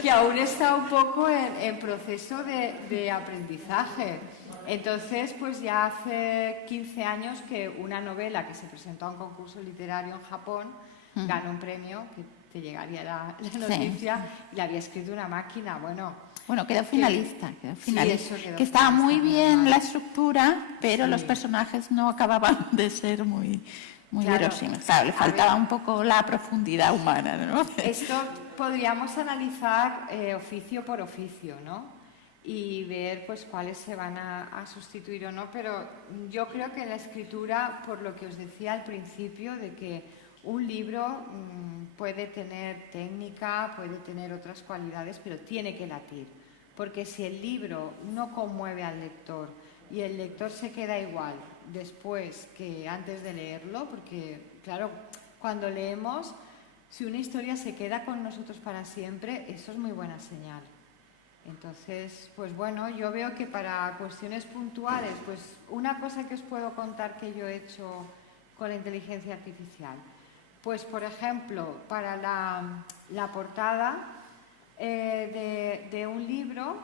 Que aún está un poco en proceso de aprendizaje. Entonces, pues ya hace 15 años que una novela que se presentó a un concurso literario en Japón ganó un premio, que te llegaría la noticia, y la había escrito una máquina, Bueno, quedó finalista. Sí, que estaba muy bien la estructura, pero los personajes no acababan de ser muy verosímiles. Claro, le faltaba un poco la profundidad humana, ¿no? Esto podríamos analizar oficio por oficio, ¿no? Y ver pues cuáles se van a sustituir o no, pero yo creo que en la escritura, por lo que os decía al principio, de que un libro puede tener técnica, puede tener otras cualidades, pero tiene que latir. Porque si el libro no conmueve al lector y el lector se queda igual después que antes de leerlo, porque, claro, cuando leemos, si una historia se queda con nosotros para siempre, eso es muy buena señal. Entonces, pues bueno, yo veo que para cuestiones puntuales, pues una cosa que os puedo contar que yo he hecho con la inteligencia artificial. Pues, por ejemplo, para la portada de un libro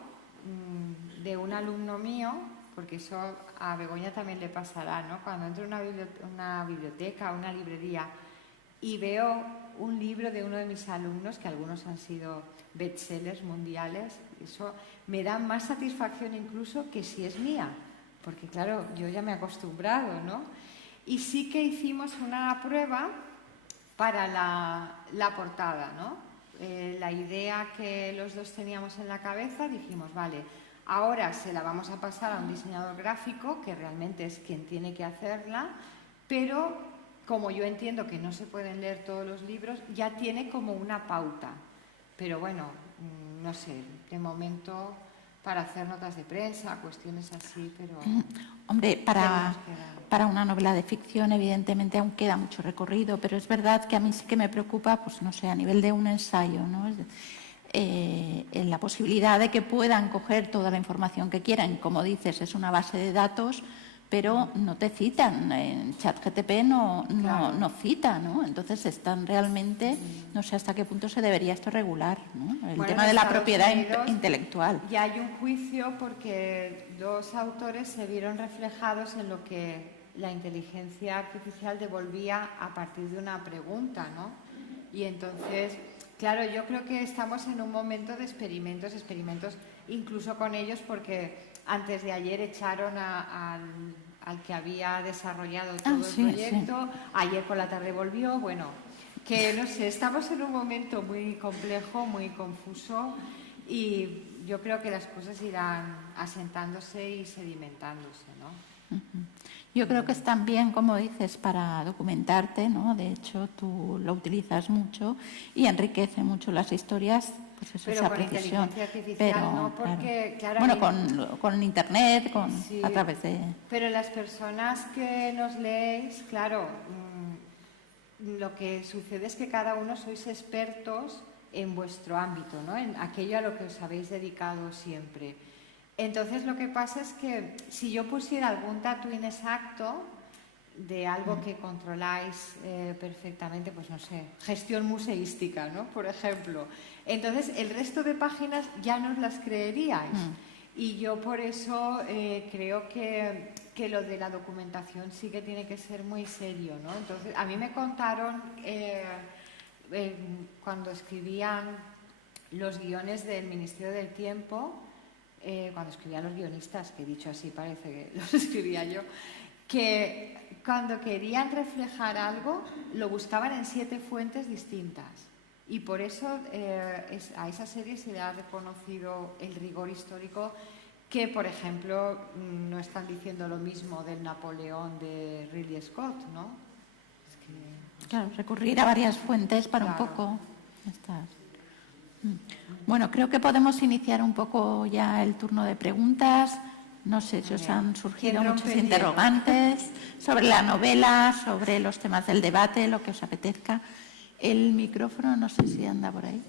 de un alumno mío, porque eso a Begoña también le pasará, ¿no? Cuando entro en una biblioteca, una librería, y veo un libro de uno de mis alumnos, que algunos han sido bestsellers mundiales, eso me da más satisfacción incluso que si es mía, porque claro, yo ya me he acostumbrado, ¿no? Y sí que hicimos una prueba para la portada, ¿no? La idea que los dos teníamos en la cabeza, dijimos, vale, ahora se la vamos a pasar a un diseñador gráfico, que realmente es quien tiene que hacerla, pero como yo entiendo que no se pueden leer todos los libros, ya tiene como una pauta. Pero bueno, no sé, de momento para hacer notas de prensa, cuestiones así, pero... Hombre, para una novela de ficción, evidentemente, aún queda mucho recorrido, pero es verdad que a mí sí que me preocupa, pues no sé, a nivel de un ensayo, ¿no? En la posibilidad de que puedan coger toda la información que quieran. Como dices, es una base de datos, pero no te citan. En ChatGPT no cita, ¿no? Entonces están realmente, no sé hasta qué punto se debería esto regular, ¿no? El tema de la propiedad intelectual. Ya hay un juicio porque los autores se vieron reflejados en lo que la inteligencia artificial devolvía a partir de una pregunta, ¿no? Y entonces, claro, yo creo que estamos en un momento de experimentos incluso con ellos, porque antes de ayer echaron al que había desarrollado todo el proyecto, sí. Ayer por la tarde volvió, bueno, que no sé, estamos en un momento muy complejo, muy confuso, y yo creo que las cosas irán asentándose y sedimentándose, ¿no? Yo creo que es también, como dices, para documentarte, ¿no? De hecho, tú lo utilizas mucho y enriquece mucho las historias. Pues eso, pero esa con precisión. Inteligencia artificial no, porque claro. Bueno, con internet, sí, a través de... Pero las personas que nos leéis, claro, lo que sucede es que cada uno sois expertos en vuestro ámbito, ¿no? En aquello a lo que os habéis dedicado siempre. Entonces lo que pasa es que si yo pusiera algún dato inexacto de algo que controláis perfectamente, pues no sé, gestión museística, ¿no? Por ejemplo. Entonces, el resto de páginas ya no os las creeríais. Y yo por eso creo que lo de la documentación sí que tiene que ser muy serio, ¿no? Entonces, a mí me contaron cuando escribían los guiones del Ministerio del Tiempo, cuando escribían los guionistas, que dicho así parece que los escribía yo, que cuando querían reflejar algo lo buscaban en 7 fuentes distintas, y por eso a esa serie se le ha reconocido el rigor histórico, que por ejemplo no están diciendo lo mismo del Napoleón de Ridley Scott, ¿no? Es que, claro, recurrir a varias fuentes para un poco estar. Bueno, creo que podemos iniciar un poco ya el turno de preguntas. No sé si os han surgido muchos interrogantes sobre la novela, sobre los temas del debate, lo que os apetezca. El micrófono, no sé si anda por ahí.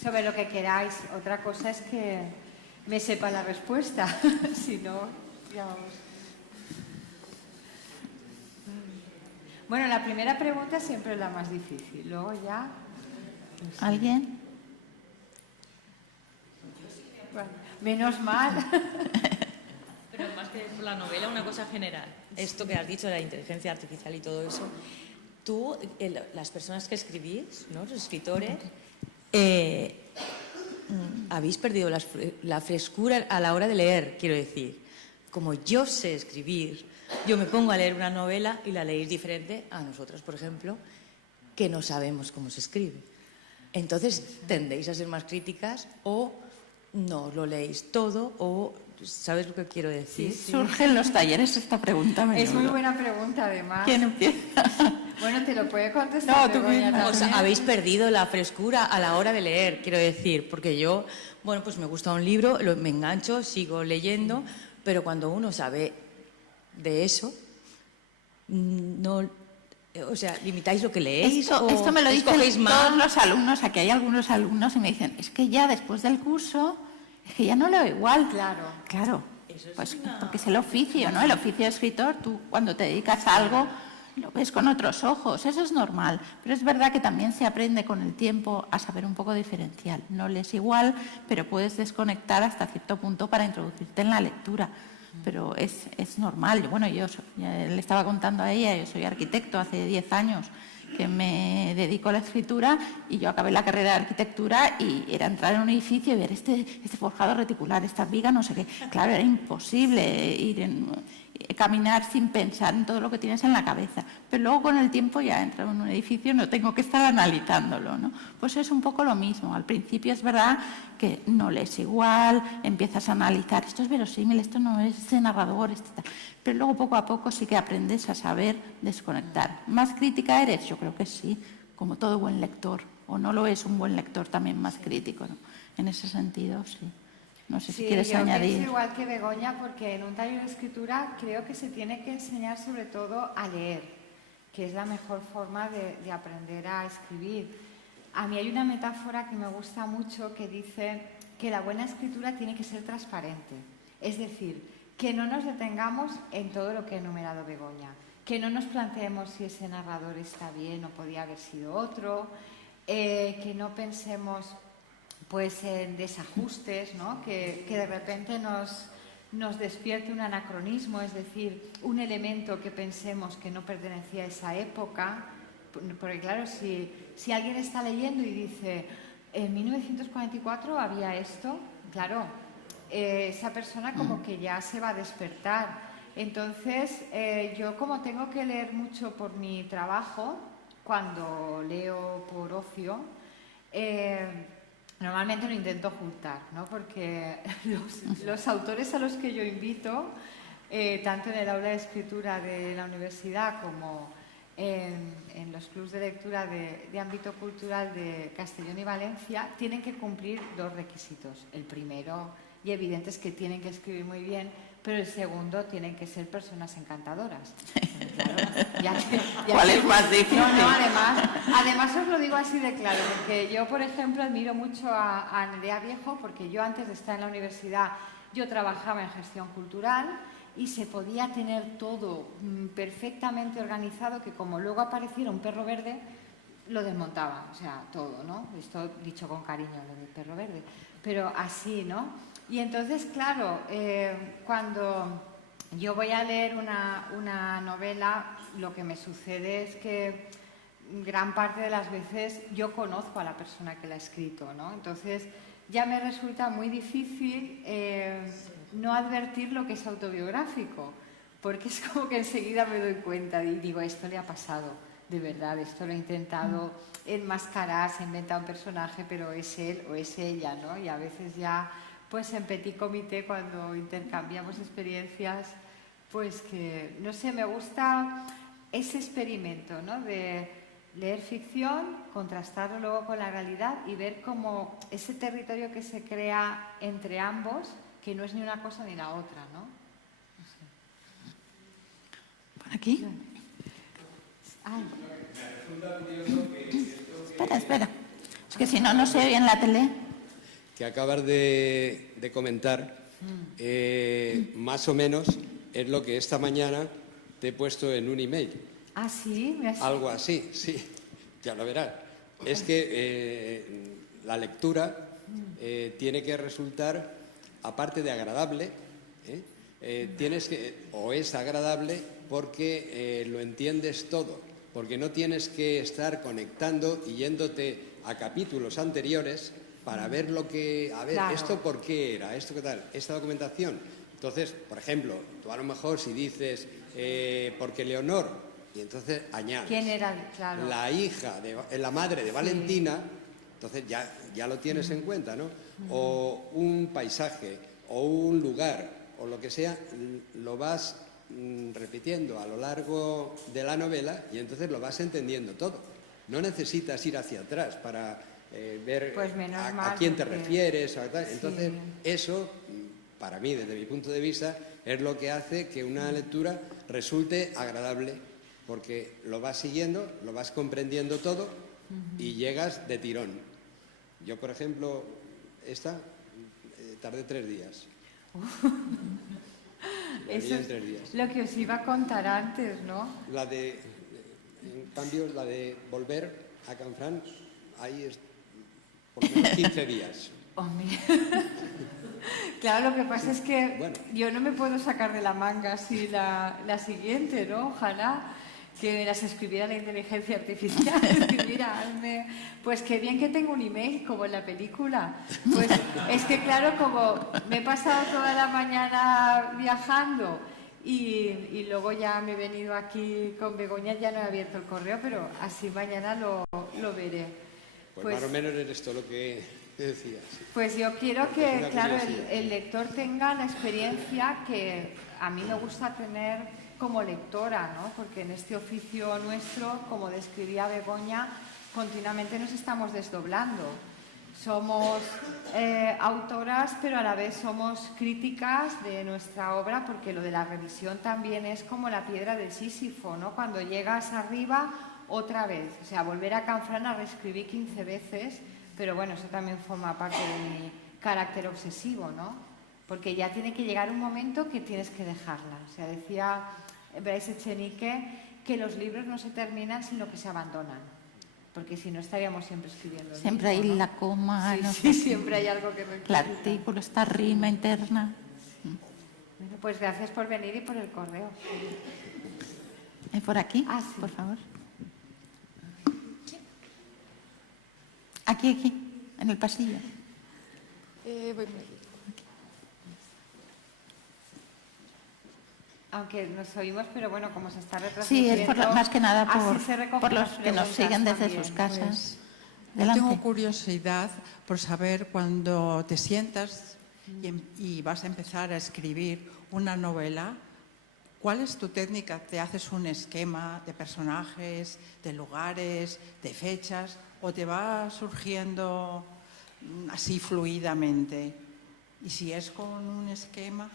Sobre lo que queráis. Otra cosa es que me sepa la respuesta. Si no, ya vamos. Bueno, la primera pregunta siempre es la más difícil. Luego ya... No sé. ¿Alguien? Bueno, menos mal. Pero más que por la novela, una cosa general. Esto que has dicho de la inteligencia artificial y todo eso, tú, las personas que escribís, ¿no? Los escritores, habéis perdido la frescura a la hora de leer, quiero decir. Como yo sé escribir, yo me pongo a leer una novela y la leéis diferente a nosotras, por ejemplo, que no sabemos cómo se escribe. Entonces, tendéis a ser más críticas o no lo leéis todo o... ¿Sabes lo que quiero decir? Sí. Surge en los talleres esta pregunta. Es muy buena pregunta, además. ¿Quién empieza? Bueno, te lo puede contestar. No, tú misma. O sea, habéis perdido la frescura a la hora de leer, quiero decir, porque yo, bueno, pues me gusta un libro, me engancho, sigo leyendo, pero cuando uno sabe de eso, no... O sea, ¿limitáis lo que leéis? Esto me lo dicen más? todos los alumnos. Aquí hay algunos alumnos y me dicen, es que ya después del curso... Es que ya no leo igual. Claro. Pues porque es el oficio, ¿no? El oficio de escritor, tú cuando te dedicas a algo lo ves con otros ojos, eso es normal. Pero es verdad que también se aprende con el tiempo a saber un poco diferencial. No lees igual, pero puedes desconectar hasta cierto punto para introducirte en la lectura. Pero es normal. Bueno, yo le estaba contando a ella, yo soy arquitecto hace 10 años que me dedico a la escritura y yo acabé la carrera de arquitectura y era entrar en un edificio y ver este forjado reticular, estas vigas, no sé qué. Claro, era imposible caminar sin pensar en todo lo que tienes en la cabeza. Pero luego con el tiempo ya entro en un edificio y no tengo que estar analizándolo, ¿no? Pues es un poco lo mismo. Al principio es verdad que no lees igual, empiezas a analizar, esto es verosímil, esto no es ese narrador, tal. Pero luego poco a poco sí que aprendes a saber desconectar. ¿Más crítica eres? Yo creo que sí, como todo buen lector. O no lo es un buen lector también más crítico, ¿no? En ese sentido, sí. No sé si Sí, quieres yo añadir. pienso igual que Begoña, porque en un taller de escritura creo que se tiene que enseñar sobre todo a leer, que es la mejor forma de aprender a escribir. A mí hay una metáfora que me gusta mucho que dice que la buena escritura tiene que ser transparente. Es decir, que no nos detengamos en todo lo que ha enumerado Begoña, que no nos planteemos si ese narrador está bien o podía haber sido otro, que no pensemos pues en desajustes, ¿no? que de repente nos despierte un anacronismo, es decir, un elemento que pensemos que no pertenecía a esa época, porque claro, si alguien está leyendo y dice, en 1944 había esto, claro, esa persona como que ya se va a despertar. Entonces, yo como tengo que leer mucho por mi trabajo, cuando leo por ocio, normalmente lo intento ocultar, ¿no? Porque los autores a los que yo invito, tanto en el aula de escritura de la universidad como en los clubs de lectura de ámbito cultural de Castellón y Valencia, tienen que cumplir dos requisitos. El primero, y evidente, es que tienen que escribir muy bien, pero el segundo, tienen que ser personas encantadoras. Claro, ¿Cuál es más difícil? No, además os lo digo así de claro, porque yo, por ejemplo, admiro mucho a Nerea Viejo, porque yo antes de estar en la universidad, yo trabajaba en gestión cultural y se podía tener todo perfectamente organizado, que como luego apareciera un perro verde, lo desmontaba, o sea, todo, ¿no? Esto dicho con cariño, lo del perro verde, pero así, ¿no? Y entonces, claro, cuando yo voy a leer una novela, lo que me sucede es que gran parte de las veces yo conozco a la persona que la ha escrito, ¿no? Entonces ya me resulta muy difícil no advertir lo que es autobiográfico, porque es como que enseguida me doy cuenta y digo, esto le ha pasado, de verdad, esto lo he intentado enmascarar, se ha inventado un personaje, pero es él o es ella, ¿no? Y a veces ya, pues en petit comité, cuando intercambiamos experiencias, pues que, no sé, me gusta ese experimento, ¿no? De leer ficción, contrastarlo luego con la realidad y ver cómo ese territorio que se crea entre ambos, que no es ni una cosa ni la otra, ¿no? No sé. ¿Por aquí? Ay. Espera. Es que si no, no se oye en la tele. Que acabas de comentar, más o menos es lo que esta mañana te he puesto en un email. Ah, sí, Algo así, sí, ya lo verás. Es que la lectura tiene que resultar, aparte de agradable, o es agradable porque lo entiendes todo, porque no tienes que estar conectando y yéndote a capítulos anteriores para ver lo que, a ver, claro, esto por qué era, esto qué tal, esta documentación. Entonces, por ejemplo, tú a lo mejor si dices, porque Leonor, y entonces añades, ¿quién era? Claro, la hija, la madre de Valentina, entonces ya lo tienes en cuenta, ¿no? O un paisaje, o un lugar, o lo que sea, lo vas repitiendo a lo largo de la novela y entonces lo vas entendiendo todo. No necesitas ir hacia atrás para ver pues a quién te refieres. Entonces, eso, para mí, desde mi punto de vista, es lo que hace que una lectura resulte agradable, porque lo vas siguiendo, lo vas comprendiendo todo y llegas de tirón. Yo, por ejemplo, tardé 3 días. Eso es 3 días. Lo que os iba a contar antes, ¿no? En cambio, la de volver a Canfrán, ahí es por lo menos 15 días. Hombre. Claro, lo que pasa es que yo no me puedo sacar de la manga así la siguiente, ¿no? Ojalá que me las escribiera la inteligencia artificial. Mira, pues qué bien que tengo un email, como en la película. Pues es que claro, como me he pasado toda la mañana viajando y luego ya me he venido aquí con Begoña, ya no he abierto el correo, pero así mañana lo veré. Pues más o menos es esto lo que decías. Pues yo quiero que, claro, el lector tenga la experiencia que a mí me gusta tener como lectora, ¿no? Porque en este oficio nuestro, como describía Begoña, continuamente nos estamos desdoblando. O Somos autoras, pero a la vez somos críticas de nuestra obra, porque lo de la revisión también es como la piedra del Sísifo, ¿no? Cuando llegas arriba, otra vez. O sea, volver a Canfrán a reescribir 15 veces, pero bueno, eso también forma parte de mi carácter obsesivo, ¿no? Porque ya tiene que llegar un momento que tienes que dejarla. O sea, decía Bryce Echenique que los libros no se terminan sino que se abandonan, porque si no estaríamos siempre escribiendo. Siempre hay, ¿no?, la coma. Sí, no sí, sé, siempre hay algo que rectificar. el artículo, esta rima interna. Bueno, pues gracias por venir y por el correo. ¿Por aquí? Ah, sí. Por favor. Aquí, en el pasillo. Voy por aquí. Aunque nos oímos, pero bueno, como se está Sí, retransmitiendo... es más que nada así se recogen por los las que nos preguntas siguen desde también. sus casas. Yo Adelante. tengo curiosidad por saber cuando te sientas y vas a empezar a escribir una novela, ¿cuál es tu técnica? ¿Te haces un esquema de personajes, de lugares, de fechas, o te va surgiendo así fluidamente? Y si es con un esquema,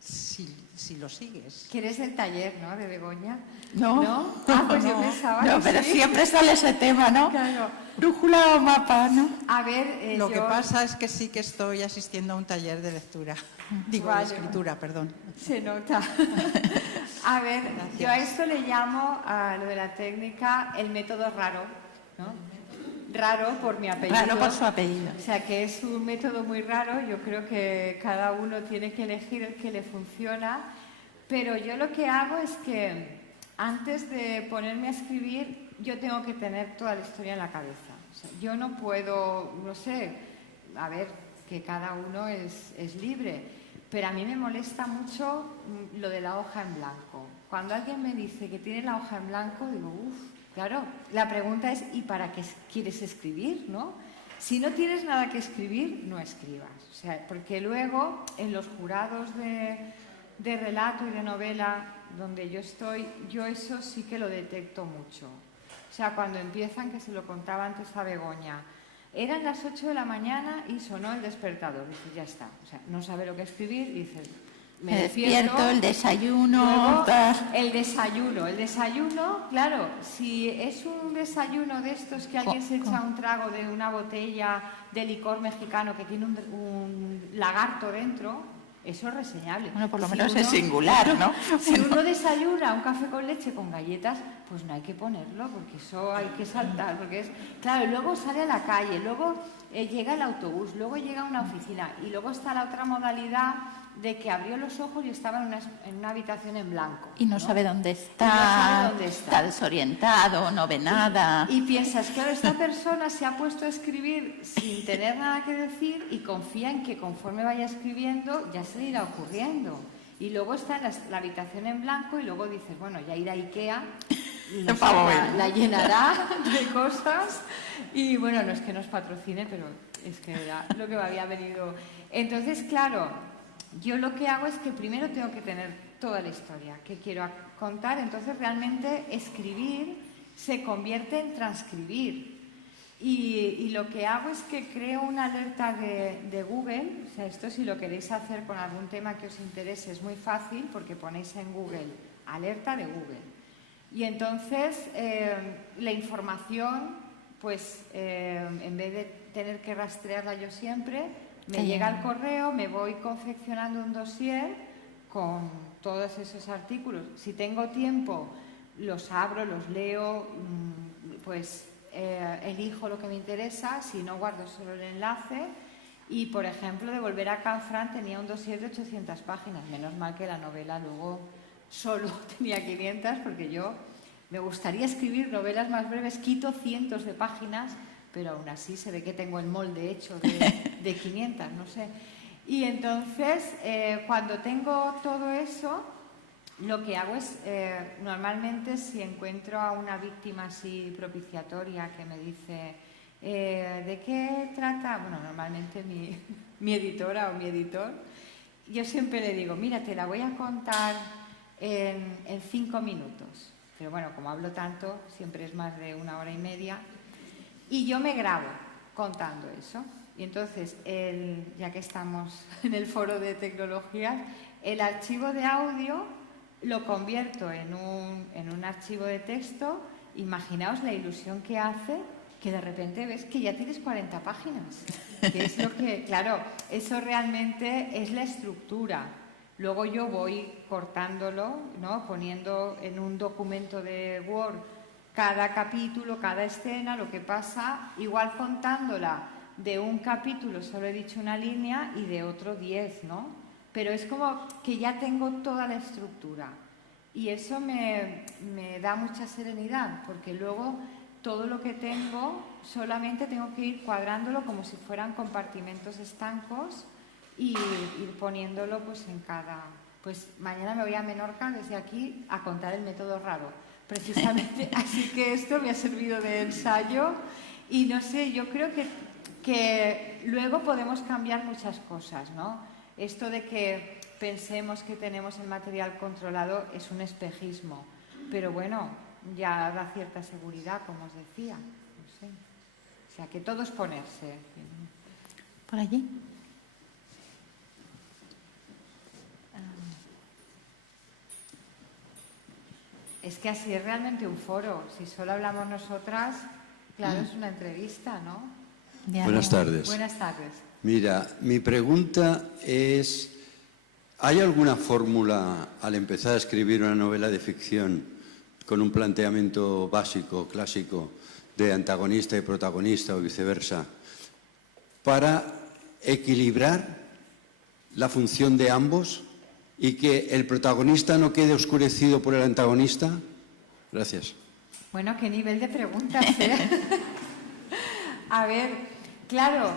si lo sigues. ¿Quieres el taller, no, de Begoña? No. ¿No? Ah, pues yo No. pensaba No, que pero sí. siempre sale ese tema, ¿no? Claro. Brújula o mapa, ¿no? A ver, Lo yo... que pasa es que sí que estoy asistiendo a un taller de lectura. Digo, Vale. de escritura, perdón. Se nota. A ver, Gracias. yo a esto le llamo, a lo de la técnica, el método raro, ¿no? Raro por mi apellido. Raro por su apellido. O sea, que es un método muy raro. Yo creo que cada uno tiene que elegir el que le funciona. Pero yo lo que hago es que antes de ponerme a escribir, yo tengo que tener toda la historia en la cabeza. O sea, yo no puedo, no sé, a ver, que cada uno es libre, pero a mí me molesta mucho lo de la hoja en blanco. Cuando alguien me dice que tiene la hoja en blanco, digo, uff, claro, la pregunta es, ¿y para qué quieres escribir, no? Si no tienes nada que escribir, no escribas. O sea, porque luego en los jurados de relato y de novela donde yo estoy, yo eso sí que lo detecto mucho. O sea, cuando empiezan, que se lo contaba antes a Begoña, eran las 8 de la mañana y sonó el despertador. Dices, ya está. O sea, no sabe lo que escribir, dices, Me despierto, el desayuno. Luego, el desayuno, claro, si es un desayuno de estos que alguien se echa un trago de una botella de licor mexicano que tiene un lagarto dentro, eso es reseñable. Bueno, por lo Si menos uno- es singular, ¿no? Si uno desayuna un café con leche con galletas, pues no hay que ponerlo, porque eso hay que saltar, porque es... Claro, y luego sale a la calle, luego llega el autobús, luego llega a una oficina, y luego está la otra modalidad de que abrió los ojos y estaba en una habitación en blanco. Y no sabe dónde Y no está, sabe dónde está. desorientado, no ve nada. Y piensas, claro, esta persona se ha puesto a escribir sin tener nada que decir y confía en que conforme vaya escribiendo ya se le irá ocurriendo. Y luego está en la habitación en blanco y luego dices, bueno, ya irá a Ikea, y no sé, la llenará de cosas. Y bueno, no es que nos patrocine, pero es que era lo que me había venido. Entonces, claro, yo lo que hago es que primero tengo que tener toda la historia que quiero contar, entonces realmente escribir se convierte en transcribir. Y lo que hago es que creo una alerta de Google, o sea, esto si lo queréis hacer con algún tema que os interese es muy fácil porque ponéis en Google, alerta de Google. Y entonces la información, pues en vez de tener que rastrearla yo siempre, me llega al correo, me voy confeccionando un dossier con todos esos artículos. Si tengo tiempo, los abro, los leo, pues elijo lo que me interesa, si no guardo solo el enlace. Y, por ejemplo, de Volver a Canfrán tenía un dossier de 800 páginas. Menos mal que la novela luego solo tenía 500, porque yo me gustaría escribir novelas más breves, quito cientos de páginas, pero aún así se ve que tengo el molde hecho de 500, no sé. Y entonces, cuando tengo todo eso, lo que hago es, normalmente si encuentro a una víctima así propiciatoria que me dice, ¿de qué trata? Bueno, normalmente mi editora o mi editor, yo siempre le digo, mira, te la voy a contar en 5 minutos. Pero bueno, como hablo tanto, siempre es más de 1 hora y media. Y yo me grabo contando eso. Y entonces, ya que estamos en el foro de tecnologías, el archivo de audio lo convierto en un archivo de texto. Imaginaos la ilusión que hace que de repente ves que ya tienes 40 páginas. Que es lo que, claro, eso realmente es la estructura. Luego yo voy cortándolo, ¿no? Poniendo en un documento de Word cada capítulo, cada escena, lo que pasa, igual contándola de un capítulo solo he dicho una línea y de otro 10, ¿no? Pero es como que ya tengo toda la estructura y eso me da mucha serenidad, porque luego todo lo que tengo solamente tengo que ir cuadrándolo como si fueran compartimentos estancos y ir poniéndolo pues en cada... Pues mañana me voy a Menorca desde aquí a contar el método raro, precisamente, así que esto me ha servido de ensayo y no sé, yo creo que luego podemos cambiar muchas cosas, ¿no? Esto de que pensemos que tenemos el material controlado es un espejismo, pero bueno, ya da cierta seguridad, como os decía, no sé. O sea, que todo es ponerse. Por allí. Es que así es realmente un foro. Si solo hablamos nosotras, claro, es una entrevista, ¿no? Buenas tardes. Buenas tardes. Mira, mi pregunta es, ¿hay alguna fórmula al empezar a escribir una novela de ficción con un planteamiento básico, clásico, de antagonista y protagonista o viceversa, para equilibrar la función de ambos y que el protagonista no quede oscurecido por el antagonista? Gracias. Bueno, qué nivel de preguntas, ¿eh? A ver, claro,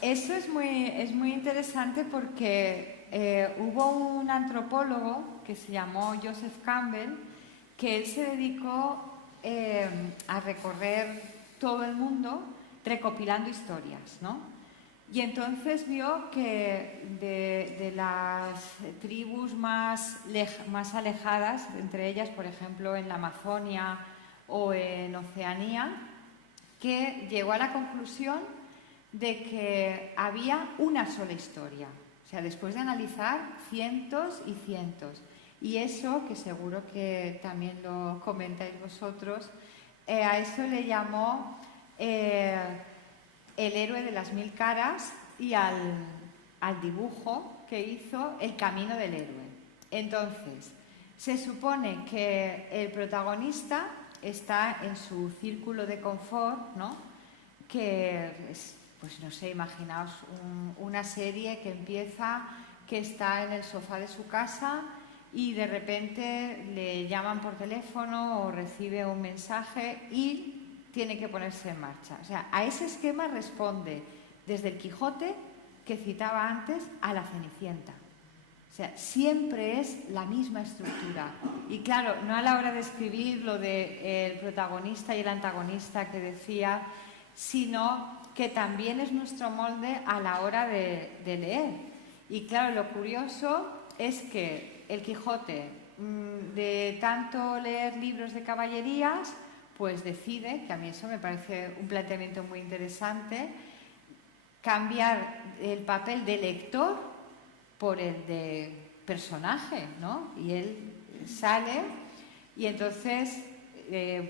eso es muy interesante porque hubo un antropólogo que se llamó Joseph Campbell, que él se dedicó a recorrer todo el mundo recopilando historias, ¿no? Y entonces vio que de las tribus más alejadas, entre ellas, por ejemplo, en la Amazonia o en Oceanía, que llegó a la conclusión de que había una sola historia. O sea, después de analizar cientos y cientos. Y eso, que seguro que también lo comentáis vosotros, a eso le llamó el héroe de las 1000 caras y al dibujo que hizo El camino del héroe. Entonces, se supone que el protagonista está en su círculo de confort, ¿no? Que es, pues no sé, imaginaos una serie que empieza, que está en el sofá de su casa y de repente le llaman por teléfono o recibe un mensaje y tiene que ponerse en marcha. O sea, a ese esquema responde desde el Quijote, que citaba antes, a la Cenicienta. O sea, siempre es la misma estructura. Y claro, no a la hora de escribir lo del protagonista y el antagonista que decía, sino que también es nuestro molde a la hora de leer. Y claro, lo curioso es que el Quijote, de tanto leer libros de caballerías, pues decide, que a mí eso me parece un planteamiento muy interesante, cambiar el papel de lector por el de personaje, ¿no? Y él sale y entonces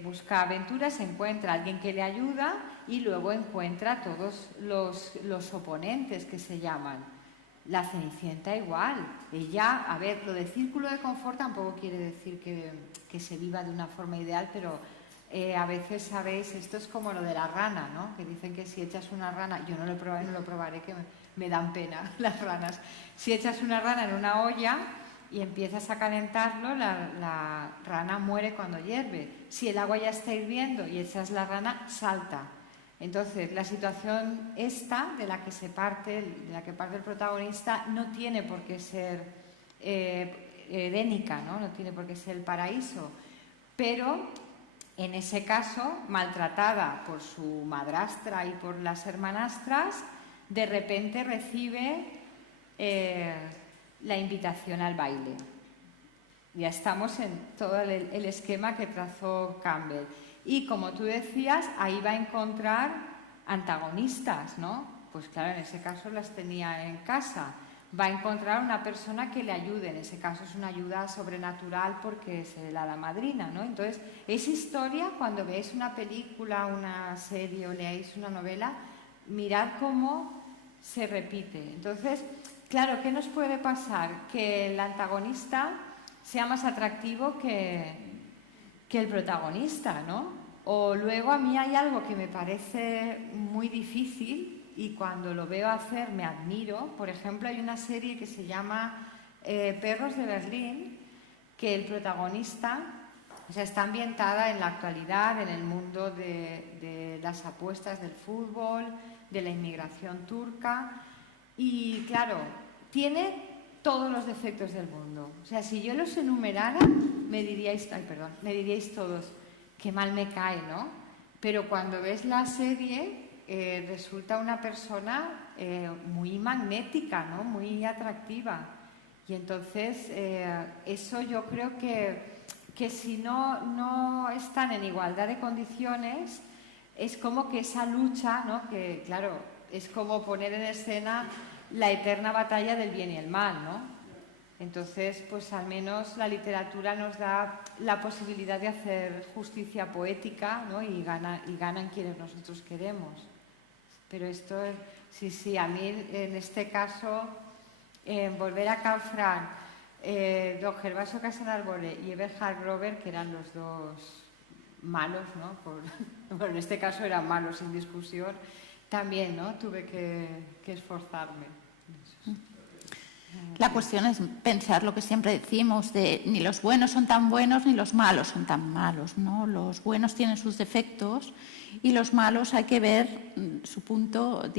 busca aventuras, encuentra a alguien que le ayuda y luego encuentra a todos los oponentes que se llaman. La Cenicienta igual. Ella, a ver, lo de círculo de confort tampoco quiere decir que se viva de una forma ideal, pero a veces, sabéis, esto es como lo de la rana, ¿no? Que dicen que si echas una rana, yo no lo he probado y no lo probaré, que me dan pena las ranas. Si echas una rana en una olla y empiezas a calentarlo, la rana muere cuando hierve. Si el agua ya está hirviendo y echas la rana, salta. Entonces, la situación esta de la que parte el protagonista no tiene por qué ser edénica, ¿no? No tiene por qué ser el paraíso, pero en ese caso, maltratada por su madrastra y por las hermanastras, de repente recibe la invitación al baile. Ya estamos en todo el esquema que trazó Campbell. Y como tú decías, ahí va a encontrar antagonistas, ¿no? Pues claro, en ese caso las tenía en casa. Va a encontrar una persona que le ayude, en ese caso es una ayuda sobrenatural porque es la hada madrina, ¿no? Entonces, esa historia, cuando veáis una película, una serie o leáis una novela, mirad cómo se repite. Entonces, claro, ¿qué nos puede pasar? Que el antagonista sea más atractivo que el protagonista, ¿no? O luego a mí hay algo que me parece muy difícil y cuando lo veo hacer me admiro. Por ejemplo, hay una serie que se llama Perros de Berlín, que el protagonista, o sea, está ambientada en la actualidad, en el mundo de las apuestas del fútbol, de la inmigración turca, y claro, tiene todos los defectos del mundo. O sea, si yo los enumerara, me diríais todos, qué mal me cae, ¿no? Pero cuando ves la serie, resulta una persona muy magnética, ¿no? Muy atractiva. Y entonces, eso yo creo que si no están en igualdad de condiciones, es como que esa lucha, ¿no? Que claro, es como poner en escena la eterna batalla del bien y el mal, ¿no? Entonces, pues al menos la literatura nos da la posibilidad de hacer justicia poética, ¿no? Y ganan quienes nosotros queremos. Pero esto, sí, a mí en este caso, volver a Canfranc, don Gervasio Casanarbore y Eberhard Grover, que eran los dos malos, ¿no? Bueno, en este caso eran malos sin discusión, también, ¿no? Tuve que esforzarme. La cuestión es pensar lo que siempre decimos, de ni los buenos son tan buenos ni los malos son tan malos, ¿no? Los buenos tienen sus defectos y los malos hay que ver su punto,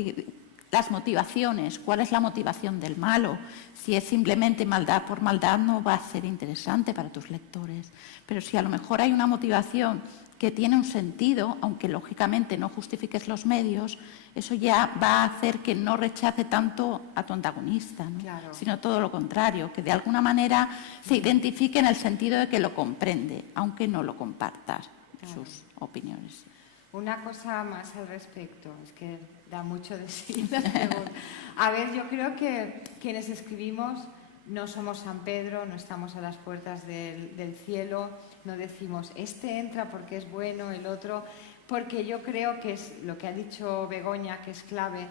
las motivaciones, cuál es la motivación del malo. Si es simplemente maldad por maldad, no va a ser interesante para tus lectores. Pero si a lo mejor hay una motivación que tiene un sentido, aunque lógicamente no justifiques los medios, eso ya va a hacer que no rechace tanto a tu antagonista, ¿no? Claro. Sino todo lo contrario, que de alguna manera se identifique en el sentido de que lo comprende, aunque no lo compartas, claro, sus opiniones. Una cosa más al respecto, es que da mucho de sí la pregunta. A ver, yo creo que quienes escribimos no somos San Pedro, no estamos a las puertas del cielo, no decimos, este entra porque es bueno, el otro, porque yo creo que es lo que ha dicho Begoña, que es clave.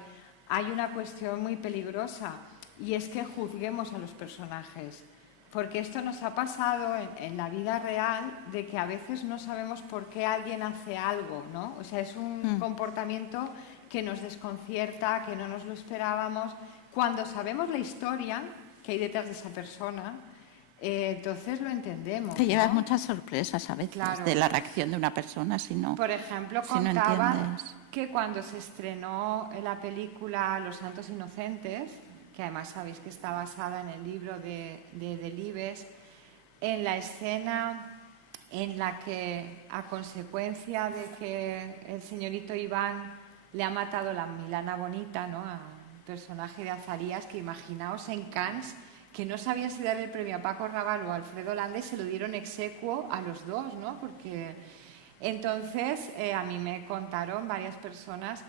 Hay una cuestión muy peligrosa y es que juzguemos a los personajes, porque esto nos ha pasado en la vida real, de que a veces no sabemos por qué alguien hace algo, ¿no? O sea, es un comportamiento que nos desconcierta, que no nos lo esperábamos. Cuando sabemos la historia que hay detrás de esa persona, entonces lo entendemos. Te llevas, ¿no?, muchas sorpresas a veces, claro, de la reacción de una persona, si no. Por ejemplo, contaban que cuando se estrenó la película Los Santos Inocentes, que además sabéis que está basada en el libro de Delibes, en la escena en la que, a consecuencia de que el señorito Iván le ha matado la Milana Bonita, ¿no?, al personaje de Azarías, que imaginaos en Cannes, que no sabían si dar el premio a Paco Rabanne o a Alfredo Landa y se lo dieron exequo a los dos, ¿no? Porque entonces a mí me contaron varias personas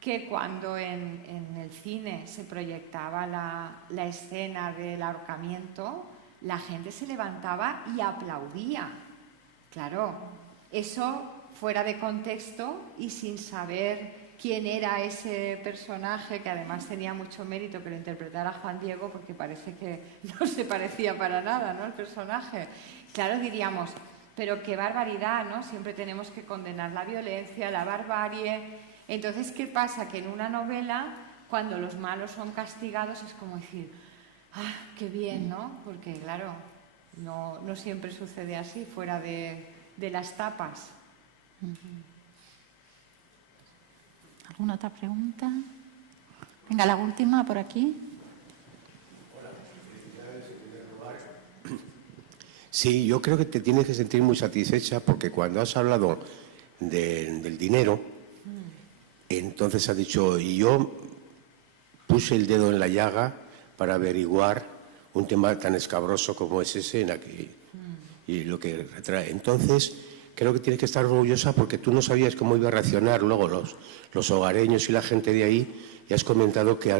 que cuando en el cine se proyectaba la escena del ahorcamiento, la gente se levantaba y aplaudía. Claro, eso fuera de contexto y sin saber quién era ese personaje, que además tenía mucho mérito que lo interpretara Juan Diego, porque parece que no se parecía para nada, ¿no?, el personaje. Claro, diríamos, pero qué barbaridad, ¿no? Siempre tenemos que condenar la violencia, la barbarie. Entonces, ¿qué pasa? Que en una novela, cuando los malos son castigados, es como decir, ¡ah, qué bien!, ¿no? Porque, claro, no siempre sucede así, fuera de las tapas. ¿Alguna otra pregunta? Venga, la última por aquí. Hola, felicidades en primer lugar. Sí, yo creo que te tienes que sentir muy satisfecha porque cuando has hablado del dinero, entonces has dicho, y yo puse el dedo en la llaga para averiguar un tema tan escabroso como es ese en aquí, y lo que retrae. Entonces, creo que tienes que estar orgullosa porque tú no sabías cómo iba a reaccionar luego los hogareños y la gente de ahí, y has comentado que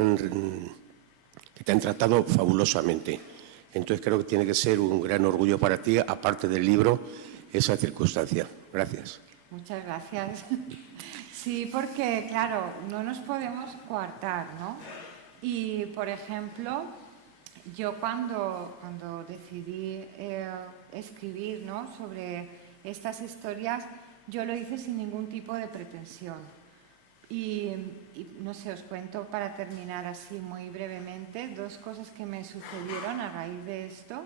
te han tratado fabulosamente. Entonces creo que tiene que ser un gran orgullo para ti, aparte del libro, esa circunstancia. Gracias. Muchas gracias. Sí, porque, claro, no nos podemos coartar, ¿no? Y, por ejemplo, yo cuando decidí escribir, ¿no?, sobre estas historias, yo lo hice sin ningún tipo de pretensión. Y no sé, os cuento para terminar así muy brevemente 2 cosas que me sucedieron a raíz de esto.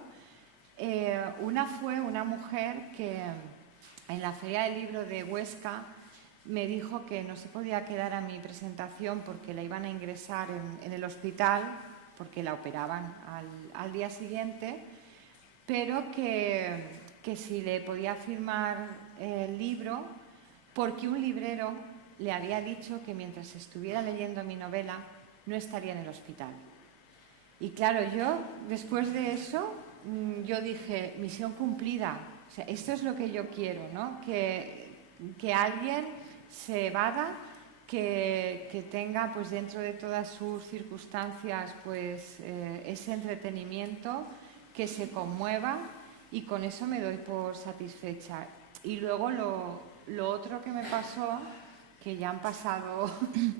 Una fue una mujer que en la Feria del Libro de Huesca me dijo que no se podía quedar a mi presentación porque la iban a ingresar en el hospital, porque la operaban al día siguiente, pero que si le podía firmar el libro, porque un librero le había dicho que mientras estuviera leyendo mi novela no estaría en el hospital. Y claro, yo después de eso, yo dije, misión cumplida. O sea, esto es lo que yo quiero, ¿no? Que alguien se evada, que tenga, pues, dentro de todas sus circunstancias, pues, ese entretenimiento, que se conmueva, y con eso me doy por satisfecha. Y luego lo otro que me pasó, que ya han pasado,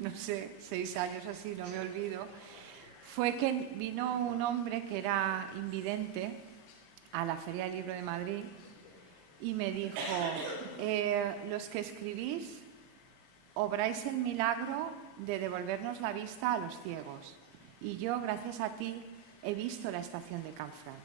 no sé, 6 años así, no me olvido, fue que vino un hombre que era invidente a la Feria del Libro de Madrid y me dijo, los que escribís obráis el milagro de devolvernos la vista a los ciegos, y yo, gracias a ti, he visto la estación de Canfranc.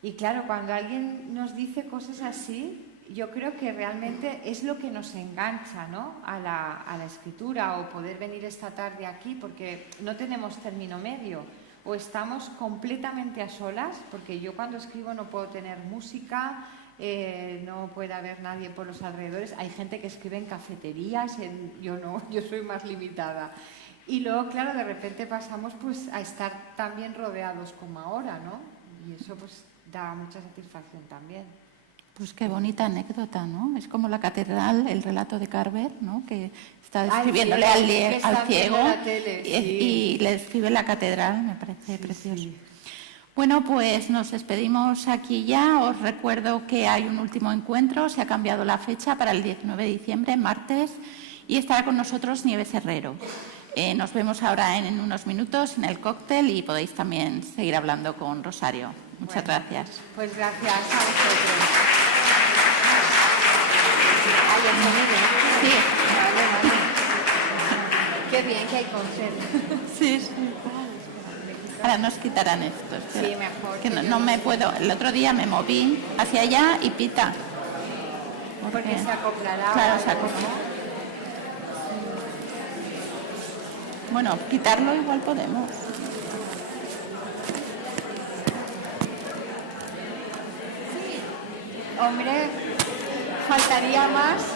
Y claro, cuando alguien nos dice cosas así, yo creo que realmente es lo que nos engancha, ¿no?, a la escritura, o poder venir esta tarde aquí, porque no tenemos término medio. O estamos completamente a solas, porque yo cuando escribo no puedo tener música, no puede haber nadie por los alrededores. Hay gente que escribe en cafeterías, yo no, yo soy más limitada. Y luego, claro, de repente pasamos, pues, a estar tan bien rodeados como ahora, ¿no? Y eso, pues, da mucha satisfacción también. Pues qué bonita anécdota, ¿no? Es como la catedral, el relato de Carver, ¿no?, que está describiéndole al ciego y le describe la catedral, me parece precioso. Sí. Bueno, pues nos despedimos aquí ya. Os recuerdo que hay un último encuentro, se ha cambiado la fecha para el 19 de diciembre, martes, y estará con nosotros Nieves Herrero. Nos vemos ahora en unos minutos en el cóctel y podéis también seguir hablando con Rosario. Muchas gracias. Pues gracias a vosotros. Sí. Vale. Qué bien que hay concierto. Sí, sí. Ahora nos quitarán estos. Sí, mejor. Que no me puedo. El otro día me moví hacia allá y pita. Porque se acoplará. Claro, se acopla. Bueno, quitarlo igual podemos. Hombre, faltaría más.